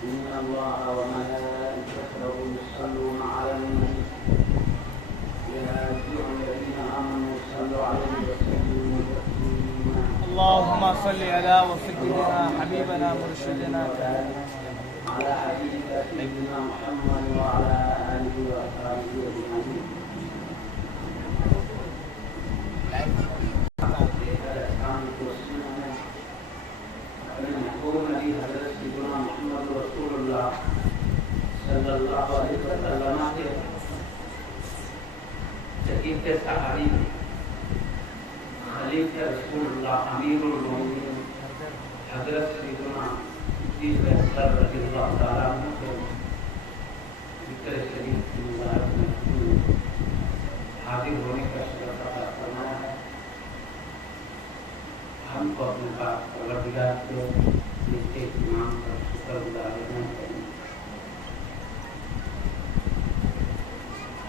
إن الله وملائكته يصلون على النبي يا أيها الذين آمنوا صلوا عليه وسلموا تسليما اللهم صل على وسيدنا حبيبنا مرشدنا على حبيبك سيدنا محمد وعلى آله وأصحابه أجمعين. حضرت سیدنا محمد رسول اللہ صلی اللہ علیہ وسلم کے شریف صحابی خلیفہ رسول اللہ امیر المومنین حضرت سیدنا صدیق اکبر رضی اللہ تعالیٰ عنہ کو ذکر شریف کی مبارک میں حاضر ہونے کا شرف عطا فرمایا ہے. ہم کو اپنے پاک پروردگار کے اہتمام کا شکر گزار رہنا چاہیے.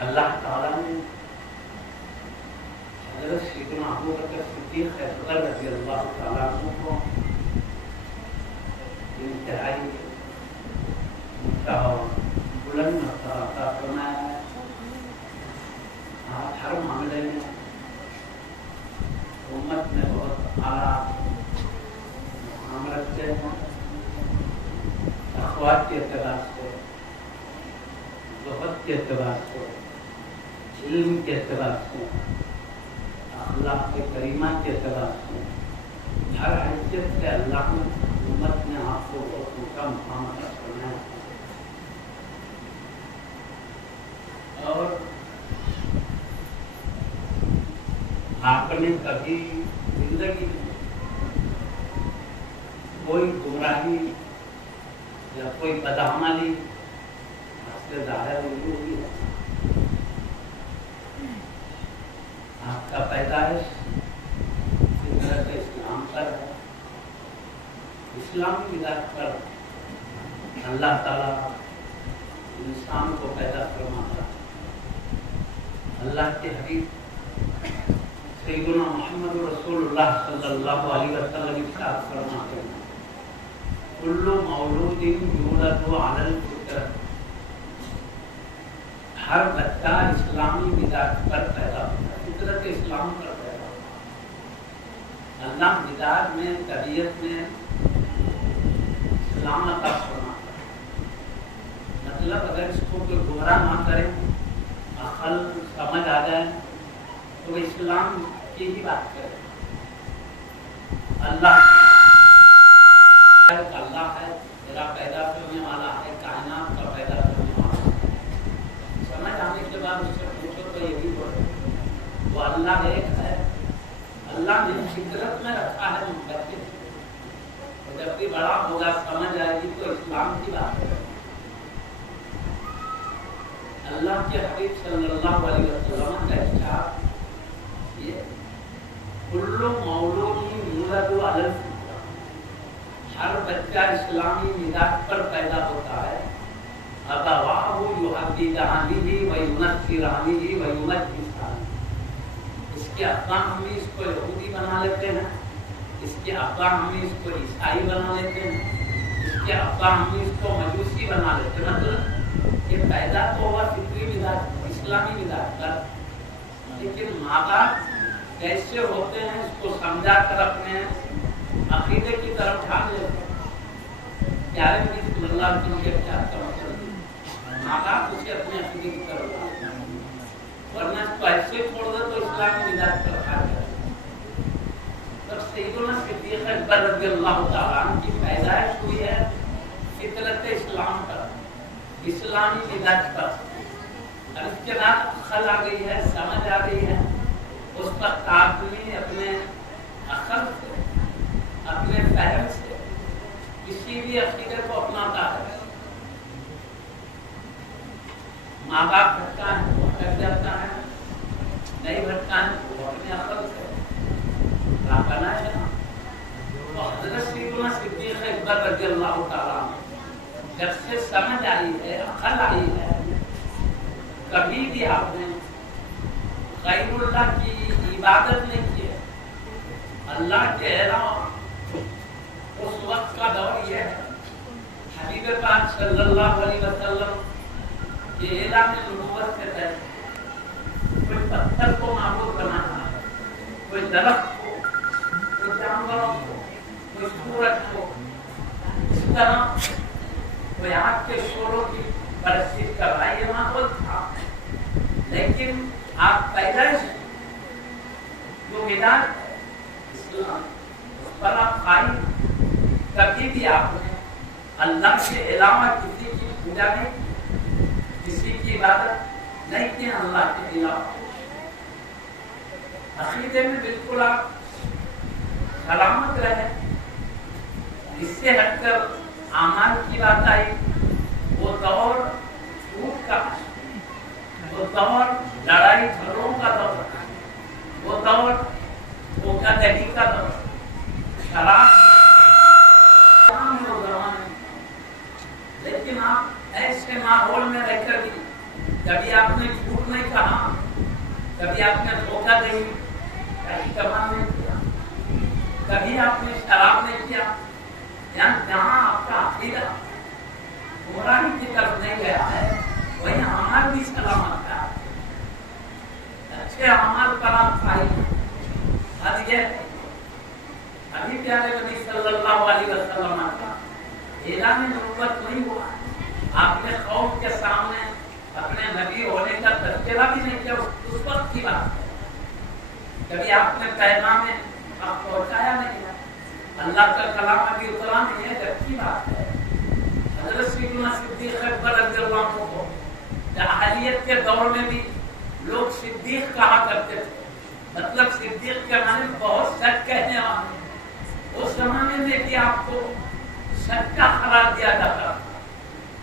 اللہ تعالیٰ نے حضرت سیدنا ابو بکر صدیق اکبر رضی اللہ تعالیٰ عنہ کو انتہائی بلند مرتبہ عطا فرمایا ہے. آپ ہر معاملے میں امت میں بہت اعلیٰ ہم رکھتے ہیں. اخوات کے اعتبار سے، زہد کے اعتبار سے، علم کے اعتبار سے، اخلاق کریمہ کے اعتبار سے، ہر حیثیت سے اللہ نے امت نے آپ کو بہت اونچا مقام عطا فرمایا ہے. اور آپ نے کبھی زندگی میں کوئی گمراہی یا کوئی بدعملی سے ظاہر نہیں ہوئی ہے. آپ کا پیدائش فطرت اسلام پر ہے. اسلامی مزاج پر اللہ تعالیٰ انسان کو پیدا فرماتا ہے. اللہ کے حبیب سیدنا محمد رسول اللہ صلی اللہ علیہ وسلم ارشاد فرماتے ہیں کل مولود یولد علی الفطرۃ، ہر بچہ اسلامی مزاج پر پیدا ہوتا ہے، فطرت اسلام پر پیدا ہوتا ہے. اللہ مزاج میں، طبیعت میں اسلام عطا فرماتا ہے. مطلب اگر اس کو کوئی گمراہ نہ کرے، عقل سمجھ آ جائے تو وہ اسلام کی ہی بات کرے. اللہ ہے، میرا پیدا کرنے والا ہے، کائنات کا پیدا کرنے والا ہے. سمجھ آنے کے بعد اس سے پوچھو تو یہ بھی بولے وہ اللہ ایک ہے. اللہ نے فطرت میں رکھا ہے بچے، جب بھی بڑا ہوگا سمجھ آئے گی تو اسلام کی بات ہے. اللہ کے حبیب صلی اللہ علیہ وسلم کا ارشاد یہ کل مولود یولد علی الفطرۃ، ہر بچہ اسلامی مزاج پر پیدا ہوتا ہے. ابواہ یحودانہ وینصرانہ ویمجسانہ، اس کے ابا امی اس کو یہودی بنا لیتے ہیں، اس کے ابا امی اس کو عیسائی بنا لیتے ہیں، اس کے ابا امی اس کو مجوسی بنا لیتے ہیں. مطلب یہ پیدا تو ہوا فطری مزاج اسلامی مزاج پر، لیکن ماں باپ کیسے ہوتے ہیں اس کو سمجھا کر اپنے عقیدے کی طرف ڈھال لیتے ہیں. پیارے نبی صلی اللہ علیہ وسلم کے ارشاد کا مطلب ماں باپ اسے اپنے عقیدے کی طرف ڈالتے ہیں، ورنہ اس کو ایسے چھوڑ دے تو اسلامی مزاج پر کھا جائے. تب سیدنا صدیق اکبر رضی اللہ تعالیٰ عنہ کی پیدائش ہوئی ہے فطرت اسلام پر، اسلامی مزاج پر. اور اس کے بعد عقل آ گئی ہے، سمجھ آ گئی ہے. اس پر آدمی اپنے عقل سے، اپنے فہم سے کسی بھی عقیدے کو اپناتا ہے. ماں باپ بھٹکا ہے وہ بھٹک جاتا ہے، نہیں بھٹکا ہے وہ اپنے عقل سے راہ بنائے گا. تو حضرت سیدنا صدیق اکبر رضی اللہ تعالیٰ عنہ جب سے سمجھ آئی ہے، عقل آئی ہے، کبھی بھی آپ نے غیر اللہ کی عبادت نہیں کی ہے. اللہ کے علاوہ اس وقت کا دور یہ ہے حبیب کے پاک صلی اللہ علیہ وسلم کے اعلان نبوت سے تحت کوئی پتھر کو معبود بنانا، کوئی درخت کو، کوئی جانوروں کو، کوئی سورج کو، اس طرح کوئی آگ کے شوروں کی پرستش کر رہا ہے، یہ ماحول تھا۔ لیکن آپ پیدائش جو مزاج ہے اسلام، اس پر آپ قائم، کبھی بھی آپ نے اللہ کے علاوہ کسی کی پوجا نہیں، کسی کی عبادت نہیں کی، اللہ کے علاوہ عقیدے میں بالکل آپ سلامت رہے۔ اس سے ہٹ کر اعمال کی بات آئی، وہ دور جھوٹ کا، وہ دور لڑائی جھگڑوں کا دور، وہ دور دھوکہ دہی کا دور، شراب زمانے۔ لیکن آپ ایسے ماحول میں رہ کر بھی کبھی آپ نے جھوٹ نہیں کہا، کبھی آپ نے دھوکہ دہی کا استعمال نہیں کیا، کبھی آپ نے شراب نہیں کیا، جہاں آپ کا عقیدہ گمراہی کی طرف نہیں گیا ہے وہیں اعمال بھی سلامت ہے۔ اچھے اعمال پر آپ قائم ہیں۔ ابھی پیارے نبی صلی اللہ علیہ وسلم کا اعلان نبوت نہیں ہوا، آپ نے قوم کے سامنے اپنے نبی ہونے کا تذکرہ بھی نہیں کیا، اس وقت کی بات ہے۔ کبھی آپ نے پیغام آپ پہنچایا نہیں، اللہ کا کلام ابھی اترا نہیں ہے، جب کی بات ہے۔ حضرت سیدنا صدیق اکبر رضی اللہ عنہ کو جاہلیت کے دور میں بھی لوگ صدیق کہا کرتے تھے، مطلب صدیق کے معنی بہت سچ کہنے والے۔ اس زمانے میں بھی آپ کو سچا قرار دیا جاتا،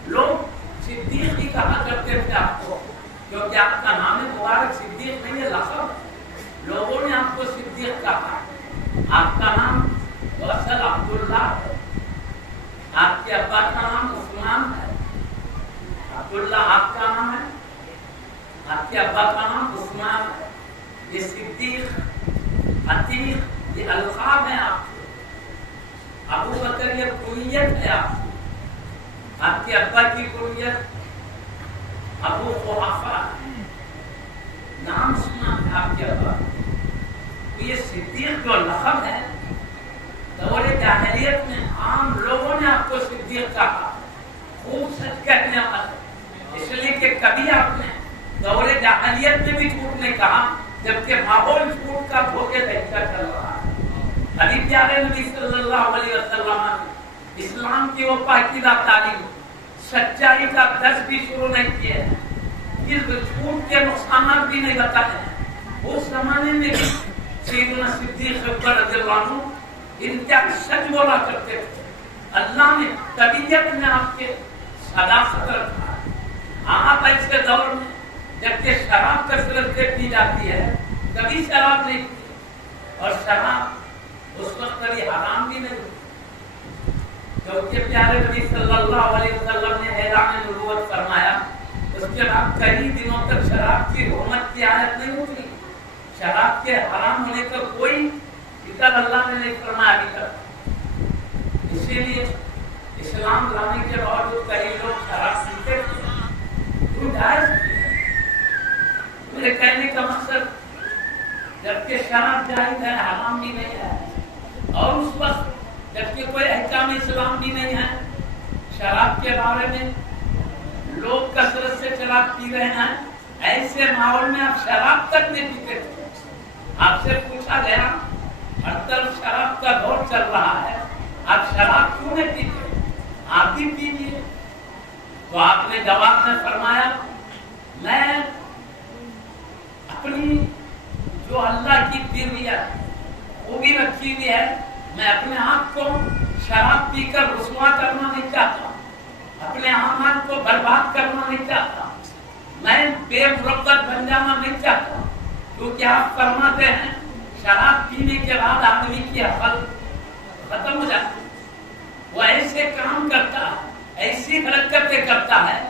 لوگ صدیق ہی کہا کرتے تھے آپ کو، کیونکہ آپ کا نام مبارک صدیق نہیں ہے، لقب۔ لوگوں نے آپ کو صدیق کہا، آپ کا نام اصل عبداللہ ہے، آپ کے ابا کا نام عثمان ہے، عبداللہ آپ کا نام ہے، آپ کے ابا کا نام عثمان ہے۔ یہ صدیق، عتیق، یہ القاب ہیں آپ کے۔ ابو بکر یہ کنیت ہے آپ کے ابا کی کنیت ابو قحافہ، نام سنا ہے آپ کے ابا۔ یہ صدیق جو لقب ہے، دور جاہلیت میں عام لوگوں نے آپ کو صدیق کہا، خوب سچ کہنے والے، اس لیے کہ کبھی آپ نے دور جاہلیت میں بھی جھوٹ نہیں کہا، جبکہ ماحول جھوٹ کا دھوکے دہی کا چل رہا ہے۔ ابھی پیارے نبی صلی اللہ علیہ وسلم نے اسلام کی وہ پاکیزہ تعلیم، سچائی کا درس بھی شروع نہیں کیا ہے، جھوٹ کے نقصانات بھی نہیں بتائے ہیں۔ اس زمانے میں بھی سیدنا صدیق اکبر رضی اللہ عنہ انتہائی سچ بولا کرتے تھے۔ اللہ نے طبیعت میں آپ کے صداقت رکھا۔ آپ ایسے دور میں جبکہ شراب کثرت سے پی جاتی ہے، کبھی شراب نہیں پی، اور شراب اس وقت کبھی حرام بھی نہیں ہوتی، کیونکہ پیارے نبی صلی اللہ علیہ وسلم نے اعلان نبوت فرمایا، اس کے بعد کئی دنوں تک شراب کی حرمت کی آیت نہیں ہوتی، شراب کے حرام ہونے کا کوئی ذکر اللہ نے نہیں فرمایا ابھی تک۔ اسی لیے اسلام لانے کے باوجود کئی لوگ شراب پیتے تھے، جائز ہے۔ میرے کہنے کا مقصد جبکہ شراب جائز ہے، حرام بھی نہیں ہے، اور اس وقت جبکہ کوئی احکام اسلام بھی نہیں ہے، شراب کے بارے میں لوگ کثرت سے شراب پی رہے ہیں، ایسے ماحول میں آپ شراب تک نہیں پیتے تھے۔ آپ سے پوچھا گیا، ہر طرف شراب کا دور چل رہا ہے، آپ شراب کیوں نہیں پیتے؟ آپ بھی پیجیے۔ تو آپ نے جواب میں فرمایا، میں اپنی جو اللہ کی دی ہوئی ہے وہ بھی رکھی ہوئی ہے، میں اپنے آپ کو شراب پی کر رسوا کرنا نہیں چاہتا، اپنے اعمال کو برباد کرنا نہیں چاہتا، میں بے مربت بن جانا نہیں چاہتا، کیونکہ آپ فرماتے ہیں شراب پینے کے بعد آدمی کی عقل ختم ہو جاتی ہے، وہ ایسے کام کرتا ہے، ایسی حرکتیں کرتا ہے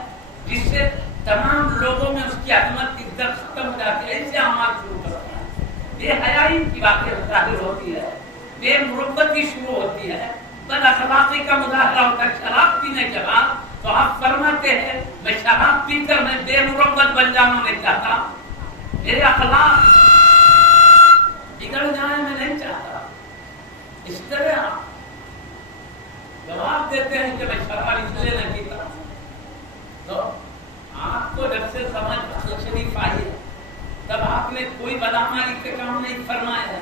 جس سے تمام لوگوں میں اس کی عظمت کی عزت ختم ہو جاتی ہے، ایسے اعمال شروع کرتا ہے، بے حیائی کی باتیں ظاہر ہوتی ہے، بے مربتی شروع ہوتی ہے، بد اخلاقی کا مظاہرہ ہوتا ہے شراب پینے کے بعد، تو آپ فرماتے ہیں میں شراب پی کر میں بے مروت بن جانا نہیں چاہتا، میرے اخلاق بگڑ جائیں میں نہیں چاہتا. اس طرح آپ جواب دیتے ہیں کہ میں شراب اس لیے نہیں پیتا. تو آپ کو جب سے سمجھ شریف آئی ہے تب آپ نے کوئی بدعملی کے کام نہیں فرمایا ہے.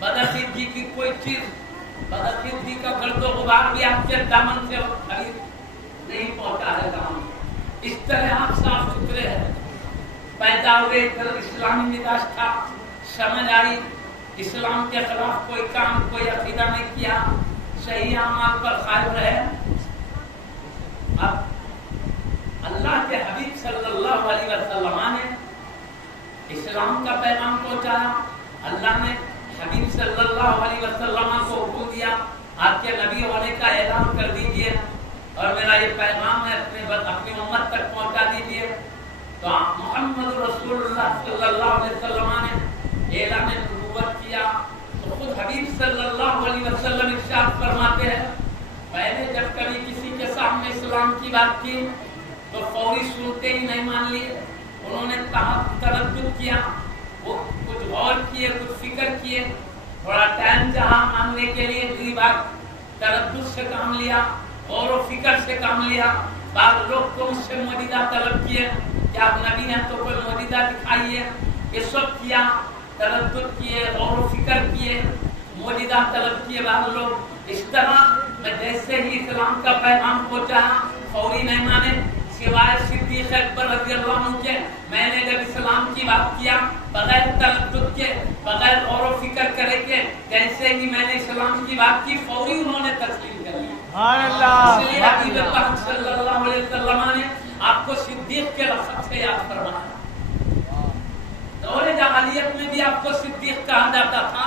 بدعقیدگی کی کوئی چیز، بدعقیدگی کا گرد و غبار بھی آپ کے دامن سے قریب نہیں پہنچا ہے کام. اس طرح آپ صاف ستھرے ہیں، پیدا ہوئے اسلامی مزاج تھا، سمجھ آئی، اسلام کے خلاف کوئی کام کوئی عقیدہ نہیں کیا، صحیح اعمال پر قائم رہے. اب اللہ کے حبیب صلی اللہ علیہ وسلم نے اسلام کا پیغام پہنچایا. اللہ نے حبیب صلی اللہ علیہ وسلم کو حکم دیا آپ کے نبی ہونے کا اعلان کر دیجئے اور میرا یہ پیغام ہے اپنی امت تک پہنچا دیجئے. تو محمد رسول اللہ صلی اللہ علیہ وسلم نے اعلان نبوت کیا. تو خود حبیب صلی اللہ علیہ وسلم ارشاد فرماتے ہیں پہلے جب کبھی کسی کے سامنے اسلام کی بات کی تو فوری سنتے ہی نہیں مان لیے، انہوں نے تردد کیا، وہ کچھ غور کیے، کچھ فکر کیے، تھوڑا ٹائم جہاں ماننے کے لیے دوسری بار تردد سے کام لیا، غور و فکر سے کام لیا. بعض لوگ تو اس سے معجزہ طلب کیے کہ آپ نبی ہیں تو کوئی معجزہ دکھائیے، یہ سب کیا، تردد کیے، غور و فکر کیے، معجزہ طلب کیے بعض لوگ. اس طرح میں جیسے ہی اسلام کا پیغام پہنچا فوری نہیں مانے، سوائے صدیق اکبر رضی اللہ عنہ کے. میں نے جب اسلام کی بات کیا بغیر تردد کے، بغیر غور و فکر کرے کے، جیسے ہی میں نے اسلام کی بات کی فوری انہوں نے تسلیم کر لیا. سبحان اللہ. اس لیے حبیب پاک صلی اللہ علیہ وسلم نے آپ کو صدیق کے لقب سے یاد فرمایا. دور جاہلیت میں بھی آپ کو صدیق کہا جاتا تھا،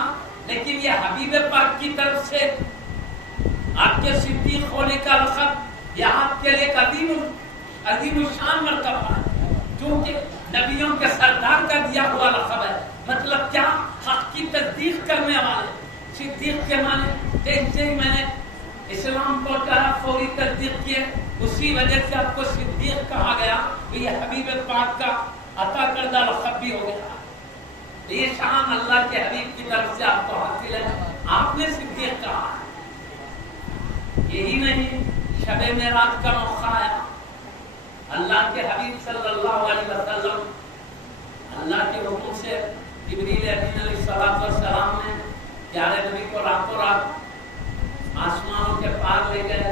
لیکن یہ حبیب پاک کی طرف سے آپ کے صدیق ہونے کا لقب یہ آپ کے لیے عظیم الشان مرتبہ ہے، کیونکہ نبیوں کے سردار کا دیا ہوا لقب ہے. مطلب کیا؟ حق کی تصدیق کرنے والے. صدیق کے معنی جیسے ہی میں نے اسلام پہنچایا فوری تصدیق کیے، اسی وجہ سے آپ کو صدیق کہا گیا. یہ حبیب پاک کا عطا کردہ لقب بھی ہو گیا. یہ شان اللہ کے حبیب کی طرف سے آپ کو حاصل ہے، آپ نے صدیق کہا. یہی نہیں، شب معراج کا موقع آیا، اللہ کے حبیب صلی اللہ علیہ وسلم اللہ کے حکم سے جبریل امین علیہ السلام نے پیارے نبی کو راتوں رات آسمانوں کے پار لے گئے.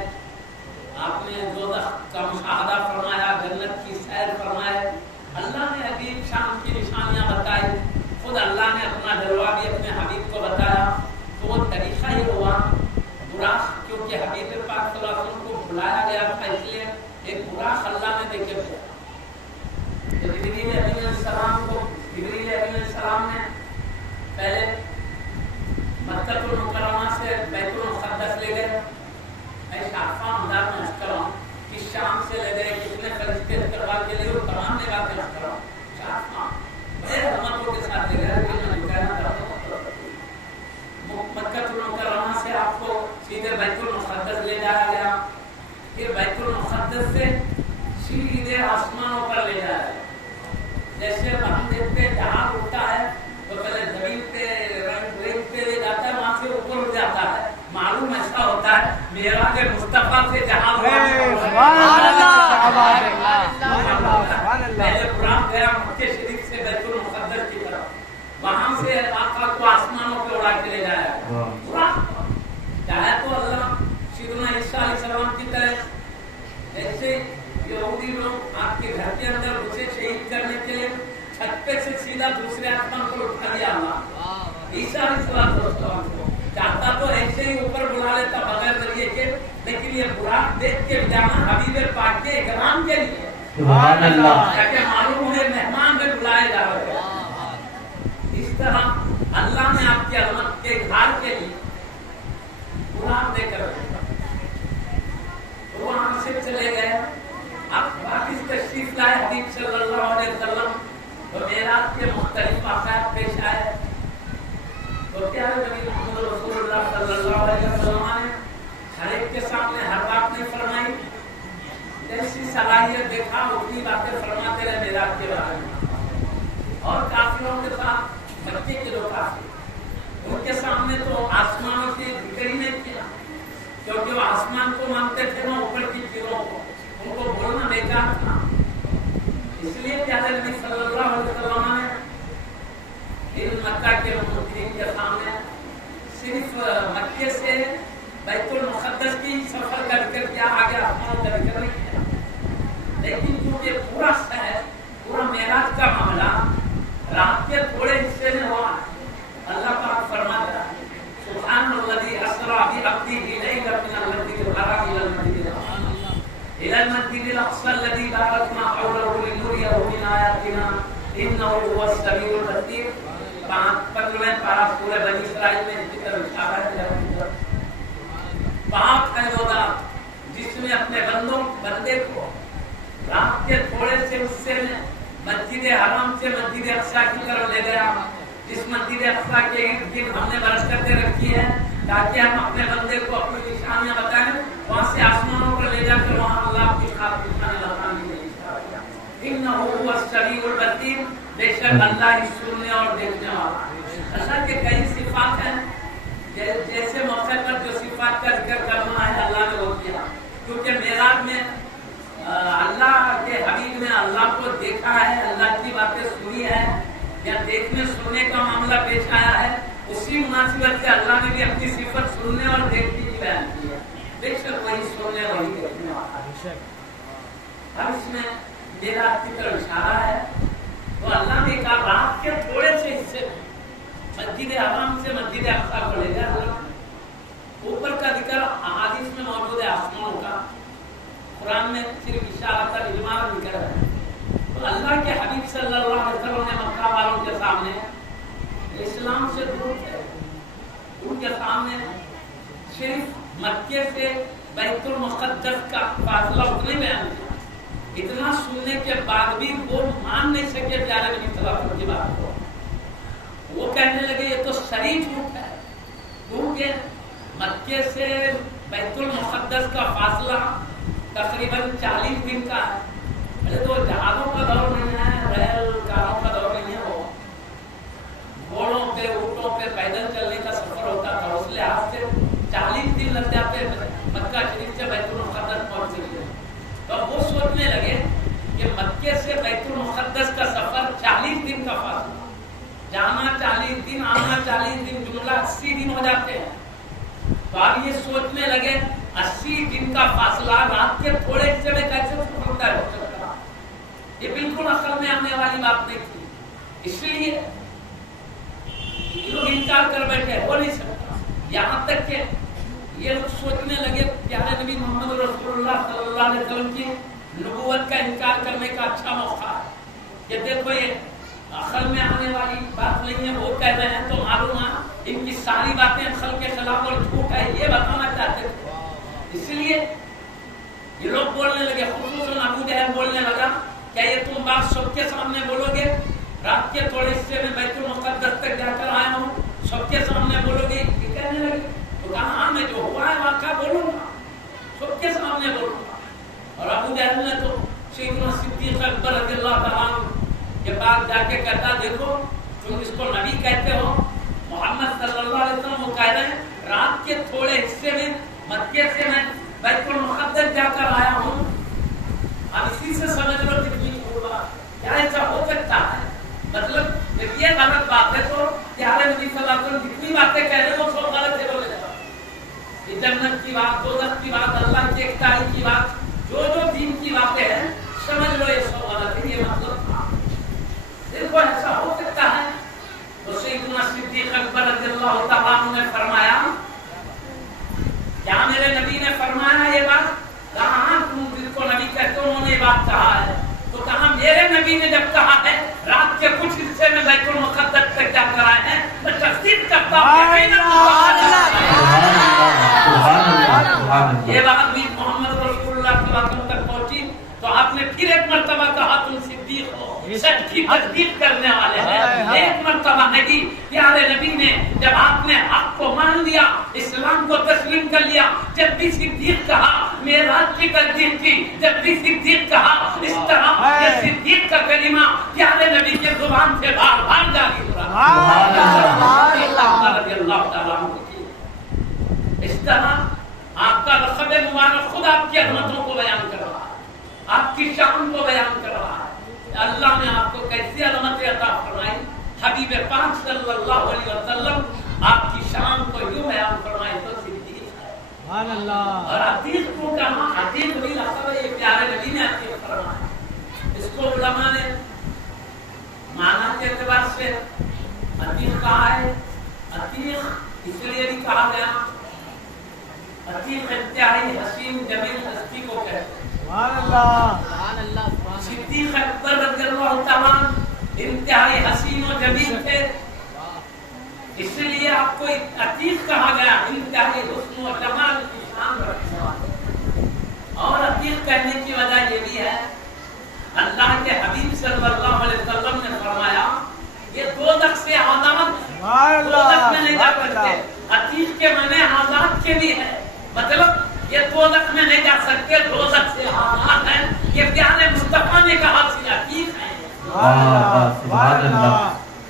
آپ نے دوزخ کا مشاہدہ فرمایا، جنت کی سیر فرمائے. اللہ نے عظیم شان کی نشانیاں بتائی، خود اللہ نے اپنا جلوہ بھی اپنے حبیب کو بتایا. تو وہ طریقہ یہ ہوا براق، کیونکہ حبیب پاک صلی اللہ علیہ وسلم کو بلایا گیا تھا، اس لیے ایک براق اللہ نے دیکھے تھے. جبریل علیہ السلام نے پہلے مکہ المکرمہ سے بیت المقدس لے گئے. میں شافہ مدار میں حج کر رہا ہوں، کس شام سے لے گئے، کتنے فرشتے کروا کے لیے، وہ تمام جگہ پہ حج کر رہا ہوں. شافہ بڑے رحمتوں کے ساتھ لے گئے. مکہ المکرمہ سے آپ کو سیدھے بیت المقدس لے جایا گیا، پھر بیت المقدس سے سیدھے آسمانوں پر لے جایا گیا. جیسے ہم دیکھتے ہیں جہاز اڑتا ہے تو پہلے زمین پہ رنگ پہ لے جاتا ہے، وہاں سے اوپر اڑ جاتا ہے. معلوم ایسا ہوتا ہے معراج مصطفیٰ سے جہاز پہلے براق گیا مکہ شریف سے بیت المقدس کی طرف، وہاں سے آقا کو آسمانوں پہ اڑا کے لے جایا. چاہے تو اللہ سیدنا عیسیٰ علیہ السلام کی طرح ایسے یہودی لوگ آپ کے گھر کے اندر اسے شہید کرنے کے لیے چھت پہ سے سیدھا دوسرے آسمان کو اٹھا دیا. اللہ عیسیٰ علیہ السلام کو چاہتا تو ایسے ہی اوپر بلا لیتا بغیر ذریعے کے، لیکن یہ براق دیکھ کے جانا حبیب پاک کے اکرام کے لیے، سبحان اللہ، تاکہ معلوم ہے مہمان میں بلائے جا رہے ہیں. اس طرح اللہ نے آپ کی عظمت کے اظہار کے لیے براق دے کر وہاں سے چلے گئے. اب واپس تشریف لائے حبیب صلی اللہ علیہ وسلم، تو معراج کے مختلف واقعات پیش آئے. تو پیارے نبی محمد رسول اللہ صلی اللہ علیہ وسلم نے ہر ایک کے سامنے ہر بات نہیں فرمائی، جیسی صلاحیت دیکھا اتنی باتیں فرماتے رہے معراج کے بارے میں۔ اور کافروں کے ساتھ مکے کے جو کافر، ان کے سامنے تو آسمانوں کی ذکر ہی نہیں کیا، کیونکہ وہ آسمان کو مانتے تھے، وہ اوپر کی چیزوں کو، ان کو بولنا بیکار تھا۔ اس لیے پیارے نبی صلی اللہ علیہ وسلم نے ان مکہ کے مشرکین کے سامنے صرف مکے سے بیت المقدس کی سفر کا ذکر کیا، آگے آسمانوں کا ذکر نہیں کیا۔ لیکن کیونکہ پورا شہر، پورا معراج کا معاملہ رات کے تھوڑے حصے میں ہوا، اللہ پاک فرماتا ہے سبحان الذی اسری بعبدہ لیلا من المسجد الحرام الى المسجد الاقصى الذي باركنا حوله لنريه من آیاتنا انه هو السمیع البصیر۔ 15ویں پارہ سورہ بنی اسرائیل میں اس کی طرف اشارہ ہے۔ پاک ہے وہ ذات جس نے اپنے بندے کو رات کے تھوڑے سے حصے میں مسجد حرام سے مسجد اقصی کی طرف لے گیا، جس مسجد اقصی کے ارد گرد ہم نے برکتیں رکھی ہے تاکہ ہم اپنے بندے کو اپنی نشانیاں بتائیں، وہاں سے آسمانوں پر لے جا کر وہاں اللہ کی خاطر نشانی بتانے کی اشارہ کیا۔ انہ هو السمیع البصیر، بے شک اللہ ہی سننے اور دیکھنے والا ہے۔ اللہ کے کئی صفات ہیں، جیسے موقع پر جو صفات کا ذکر کرنا ہے اللہ نے وہ کیا، کیونکہ معراج میں اللہ کے حبیب نے اللہ کو دیکھا ہے، اللہ کی باتیں سنی ہے، یا دیکھنے سننے کا معاملہ پیش آیا ہے، اسی مناسبت سے اللہ نے بھی اپنی صفت سننے اور دیکھنے کی بیان کی ہے۔ بے شک وہی سننے وہی دیکھنے والا ہے۔ اب اس میں معراج کی طرف اشارہ ہے، تو اللہ نے کہا رات کے تھوڑے سے حصے مسجد حرام سے مسجد اقصی کو لے جا۔ اوپر کا ذکر احادیث میں موجود ہے آسمانوں کا، قرآن میں صرف اشارہ کا اجمال ذکر ہے۔ تو اللہ کے حبیب صلی اللہ علیہ وسلم نے مکہ والوں کے سامنے اسلام سے دور تھے، ان کے سامنے صرف مکے سے بیت المقدس کا فاصلہ اتنے بیان کیا۔ اتنا سننے کے بعد بھی وہ مان نہیں سکے پیارے نبی صلی اللہ علیہ وسلم کی بات کو۔ وہ کہنے لگے یہ تو صریح جھوٹ ہے، کیونکہ مکے سے بیت المقدس کا فاصلہ تقریباً 40 دن کا ہے۔ ارے تو جہازوں کا دور نہیں ہے، ریل کاروں کا دور نہیں ہے، وہ گھوڑوں پہ اونٹوں پہ پیدل چلنے کا سفر ہوتا تھا، اس لحاظ سے 40 دن لگ جاتے مکہ شریف سے بیت المقدس پہنچنے کے لیے۔ تو وہ سوچنے لگے کہ مکے سے بیت المقدس کا سفر 40 دن کا فاصلہ، جانا 40 دن آنا 40 دن، جملہ 80 دن ہو جاتے ہیں۔ تو اب یہ سوچنے لگے 80 دن کا فاصلہ رات کے تھوڑے حصے میں کیسے ہوتا ہے؟ یہ بالکل عقل میں آنے والی بات نہیں تھی، اس لیے لوگ انکار کر بیٹھے، ہو نہیں سکتا۔ یہاں تک کہ یہ لوگ سوچنے لگے پیارے نبی محمد رسول اللہ صلی اللہ علیہ وسلم کی نبوت کا انکار کرنے کا اچھا موقع ہے کہ دیکھو یہ عقل میں آنے والی بات نہیں ہے، وہ کہہ رہے ہیں تو معلوم ہے ان کی ساری باتیں عقل کے خلاف اور جھوٹ ہے، یہ بتانا چاہتے تھے۔ اس لیے یہ لوگ بولنے لگے، خصوصاً ابو جہل بولنے لگا کیا یہ تم بات سب کے سامنے بولو گے؟ رات کے تھوڑے حصے میں بیت المقدس تک جا کر آیا ہوں، سب کے سامنے بولو گے؟ یہ کہنے لگے۔ تو کہا ہاں میں جو ہوا ہے واقعہ بولوں گا، سب کے سامنے بولوں گا۔ اور ابو جہل نے تو سیدنا صدیق اکبر رضی اللہ تعالیٰ عنہ کے بعد جا کے کہتا دیکھو تم اس کو نبی کہتے ہو، محمد صلی اللہ علیہ وسلم وہ کہہ رہے ہیں رات کے تھوڑے حصے میں مکے سے میں بیت المقدس جا کر آیا ہوں۔ اب اسی سے سمجھ لو کتنی ہوگا، کیا ایسا ہو سکتا ہے؟ مطلب جب یہ غلط بات ہے تو پیارے نبی صلی اللہ علیہ وسلم جتنی باتیں کہہ رہے ہیں وہ سب غلط ہے، بولے یہ جنت کی بات، دوزخ کی بات، اللہ کی ایکتائی کی بات، جو جو دین کی باتیں ہیں سمجھ لو یہ سب غلط ہے، یہ مطلب تھا۔ دیکھو ایسا ہو سکتا ہے؟ تو سیدنا صدیق اکبر رضی اللہ تعالیٰ عنہ نے فرمایا کیا میرے نبی نے فرمایا یہ بات؟ کہاں تم جس کو نبی کہتے ہو انہوں نے یہ بات کہا ہے؟ تو کہا میرے نبی نے جب کہا ہے رات کے کچھ حصے میں بیت المقدس تک جا کر آئے ہیں، میں تصدیق کرتا ہوں یہ بات بھی محمد رسول اللہ صلی اللہ علیہ وسلم تک پہنچی۔ تو آپ نے پھر ایک مرتبہ کہا تم صدیق ہو، سچ کی تصدیق کرنے والے ہیں. ایک مرتبہ نبی پیارے نبی نے جب آپ نے حق کو مان لیا, اسلام کو تسلیم کر لیا, جب بھی صدیق کہا معراج کی تصدیق کی, جب بھی صدیق کہا اس طرح یہ صدیق کا کلمہ پیارے نبی کے زبان سے بار بار جاری ہو رہا رضی اللہ تعالیٰ عنہ کی. اس طرح آپ کا لقب مبارک خود آپ کی عظمتوں کو بیان کر رہا ہے, آپ کی شان کو بیان کر رہا ہے. اللہ نے آپ کو کیسی علامت عطا فرمائی. حبیب پاک صلی اللہ علیہ وسلم آپ کی شان کو یوں بیان فرمائے تو صدیق ہے. سبحان اللہ. اور عتیق کو کہا, عتیق بھی لقب ہے, یہ پیارے نبی نے عتیق فرمایا. اس کو علماء نے معنی کے اعتبار سے عتیق کہا ہے. عتیق اس لیے بھی کہا گیا, عتیق انتہائی حسین جمیل ہستی کو کہتے ہیں. سبحان اللہ. سبحان اللہ. صدیق اکبر رضی اللہ تعالیٰ انتہائی حسین و جمیل تھے, اس لیے آپ کو عتیق کہا گیا. انتہائی حسن و جمال کی شان رکھنے والے. اور عتیق کہنے کی وجہ یہ بھی ہے, اللہ کے حبیب صلی اللہ علیہ وسلم نے فرمایا یہ دوزخ سے آزاد, دوزخ میں نہیں جا سکتے. عتیق کے معنی آزاد کے بھی ہے, مطلب یہ دوزخ میں نہیں جا سکتے, دوزخ سے آزاد ہیں. یہ پیارے مصطفیٰ نے کہا سی عتیق ہے. سبحان اللہ.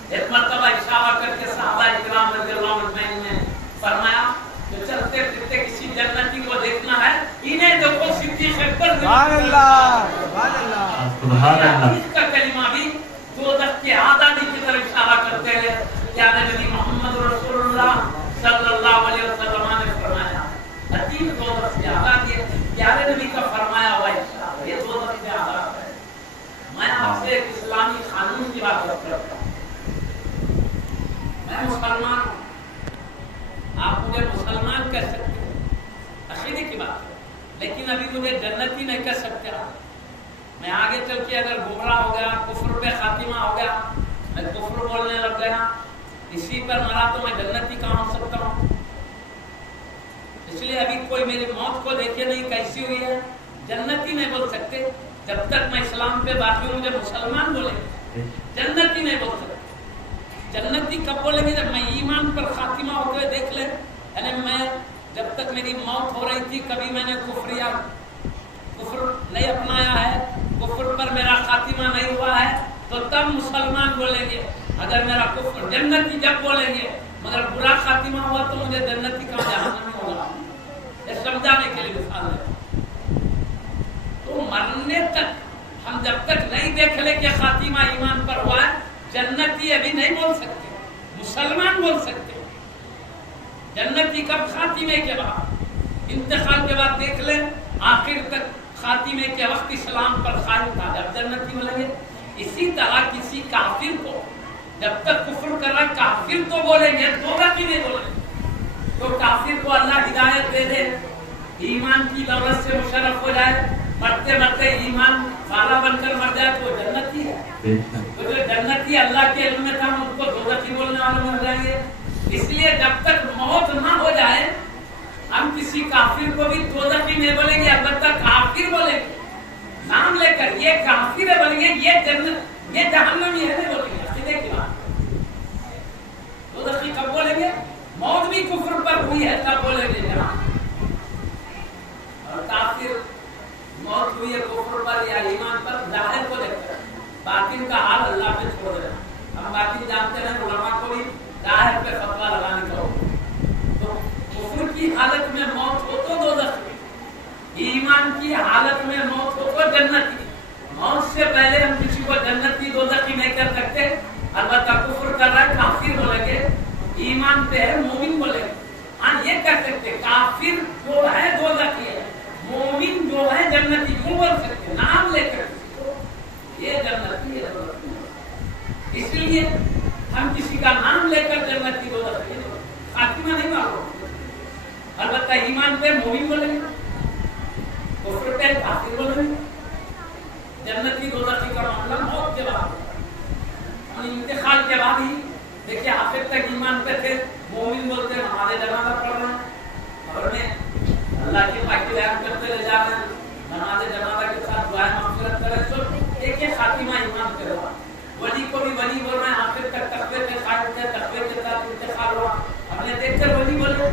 ایک مرتبہ اشارہ کر کے صحابہ کرام رضی اللہ عنہم نے فرمایا جو چلتے پھرتے کسی جنتی کو دیکھنا ہے انہیں دیکھو صدیق اکبر. سبحان اللہ. سبحان اللہ. سبحان اللہ. اس کا کلمہ بھی دوزخ کی آزادی کی طرف اشارہ کرتے ہیں. پیارے نبی محمد رسول اللہ صلی اللہ علیہ وسلم نے فرمایا عتیق دوزخ سے آزاد ہے. پیارے نبی کا فرمایا ہوا اشارہ یہ دوزخ سے آزاد ہے. میں آپ سے ایک اسلامی قانون کی بات کرتا ہوں. میں مسلمان ہوں, آپ مجھے مسلمان کہہ سکتے ہیں, عقیدے کی بات ہے, لیکن ابھی مجھے جنتی نہیں کہہ سکتے. میں آگے چل کے اگر گمراہ ہو گیا, کفر پہ خاتمہ ہو گیا, میں کفر بولنے لگ گیا, اسی پر مرا تو میں جنتی کہاں ہو سکتا ہوں؟ اس لیے ابھی کوئی میری موت کو دیکھے نہیں کیسی ہوئی ہے, جنتی نہیں بول سکتے. جب تک میں اسلام پہ باقی ہوں مجھے مسلمان بولیں, جنتی نہیں بول سکتے. جنتی کب بولیں گے؟ جب میں ایمان پر خاتمہ ہو کے دیکھ لیں. یعنی میں جب تک میری موت ہو رہی تھی کبھی میں نے کفر نہیں اپنایا ہے, کفر پر میرا خاتمہ نہیں ہوا ہے, تو تب مسلمان بولیں گے. اگر میرا کفر, جنتی جب بولیں گے, مگر برا خاتمہ ہوا تو مجھے جنتی کہاں جہنم میں ہوگا. یہ سمجھانے کے لیے مثال ہے. تو مرنے تک ہم جب تک نہیں دیکھ لیں کہ خاتمہ ایمان پر ہوا ہے, جنتی ابھی نہیں بول سکتے, مسلمان بول سکتے. جنتی کب؟ خاتمے کے بعد, انتقال کے بعد دیکھ لیں, آخر تک خاتمے کے وقت اسلام پر قائم تھا, جب جنتی بولیں گے. اسی طرح کسی کافر کو جب تک کفر کر رہا ہے کافر تو بولیں گے, دوزخی نہیں بولیں گے. تو کافر کو اللہ ہدایت دے دے, ایمان کی دولت سے مشرف ہو جائے, مرتے مرتے ایمان والا بن کر مر جائے تو جنتی ہے. تو جو جنتی اللہ کے علم میں تھا ان کو دوزخی بولنے والے مر جائیں گے. اس لیے جب تک موت نہ ہو جائے ہم کسی کافر کو بھی دوزخی نہیں بولیں گے, البتہ کافر بولیں گے نام لے کر. یہ کافر ہے بولیں گے, یہ جنت, یہ جہنمی ہے نہیں بولیں گے. عقیدے کی بات. دوزخی کب بولیں گے؟ موت بھی کفر پر ہوئی ہے تب بولیں گے جہاں. اور کافر موت ہوئی ہے کفر پر یا ایمان پر, ظاہر کو دیکھ کر, باطن کا حال اللہ پہ چھوڑ دینا. ہم باطن جانتے ہیں, علماء کو بھی ظاہر پہ فتویٰ لگانے کا ہو. تو کفر کی حالت میں موت ہو تو دوزخ, ایمان کی حالت میں موت ہو تو جنتی. موت سے پہلے ہم کسی کو جنتی دوزخی نہیں کر سکتے, البتہ کفر کر رہا ہے کافر بولیں گے, ایمان پہ ہے مومن بولیں گے. ہاں یہ کہہ سکتے کافر جو ہے دوزخی ہے, مومن جو ہے جنتی, کیوں بول سکتے نام لے کر یہ جنتی ہے. اس لیے ہم کسی کا نام لے کر جنتی دوزخی خاتمہ نہیں معلوم, البتہ ایمان پہ مومن بولیں گے, کفر پہ کافر بولیں گے. جنتی دوزخی کا معاملہ موت کے بعد, انتقال کے بعد ہی. دیکھیں آخر تک ایمان پہ تھے, مومن بولتے ہیں ہمارے جنازہ پڑھ رہے ہیں, اور میں اللہ کی پاکی بیان کرتے لے جا رہے ہیں, نماز جنازہ کے ساتھ دعائیں مغفرت کریں. تو ایک دیکھیں خاتمہ ایمان پہ ہوا. ولی کو بھی ولی بول رہے ہیں, آخر تک تقوی کے قائل تھے, تقوی کے ساتھ انتقال ہوا. ہم نے دیکھ کر ولی بولے.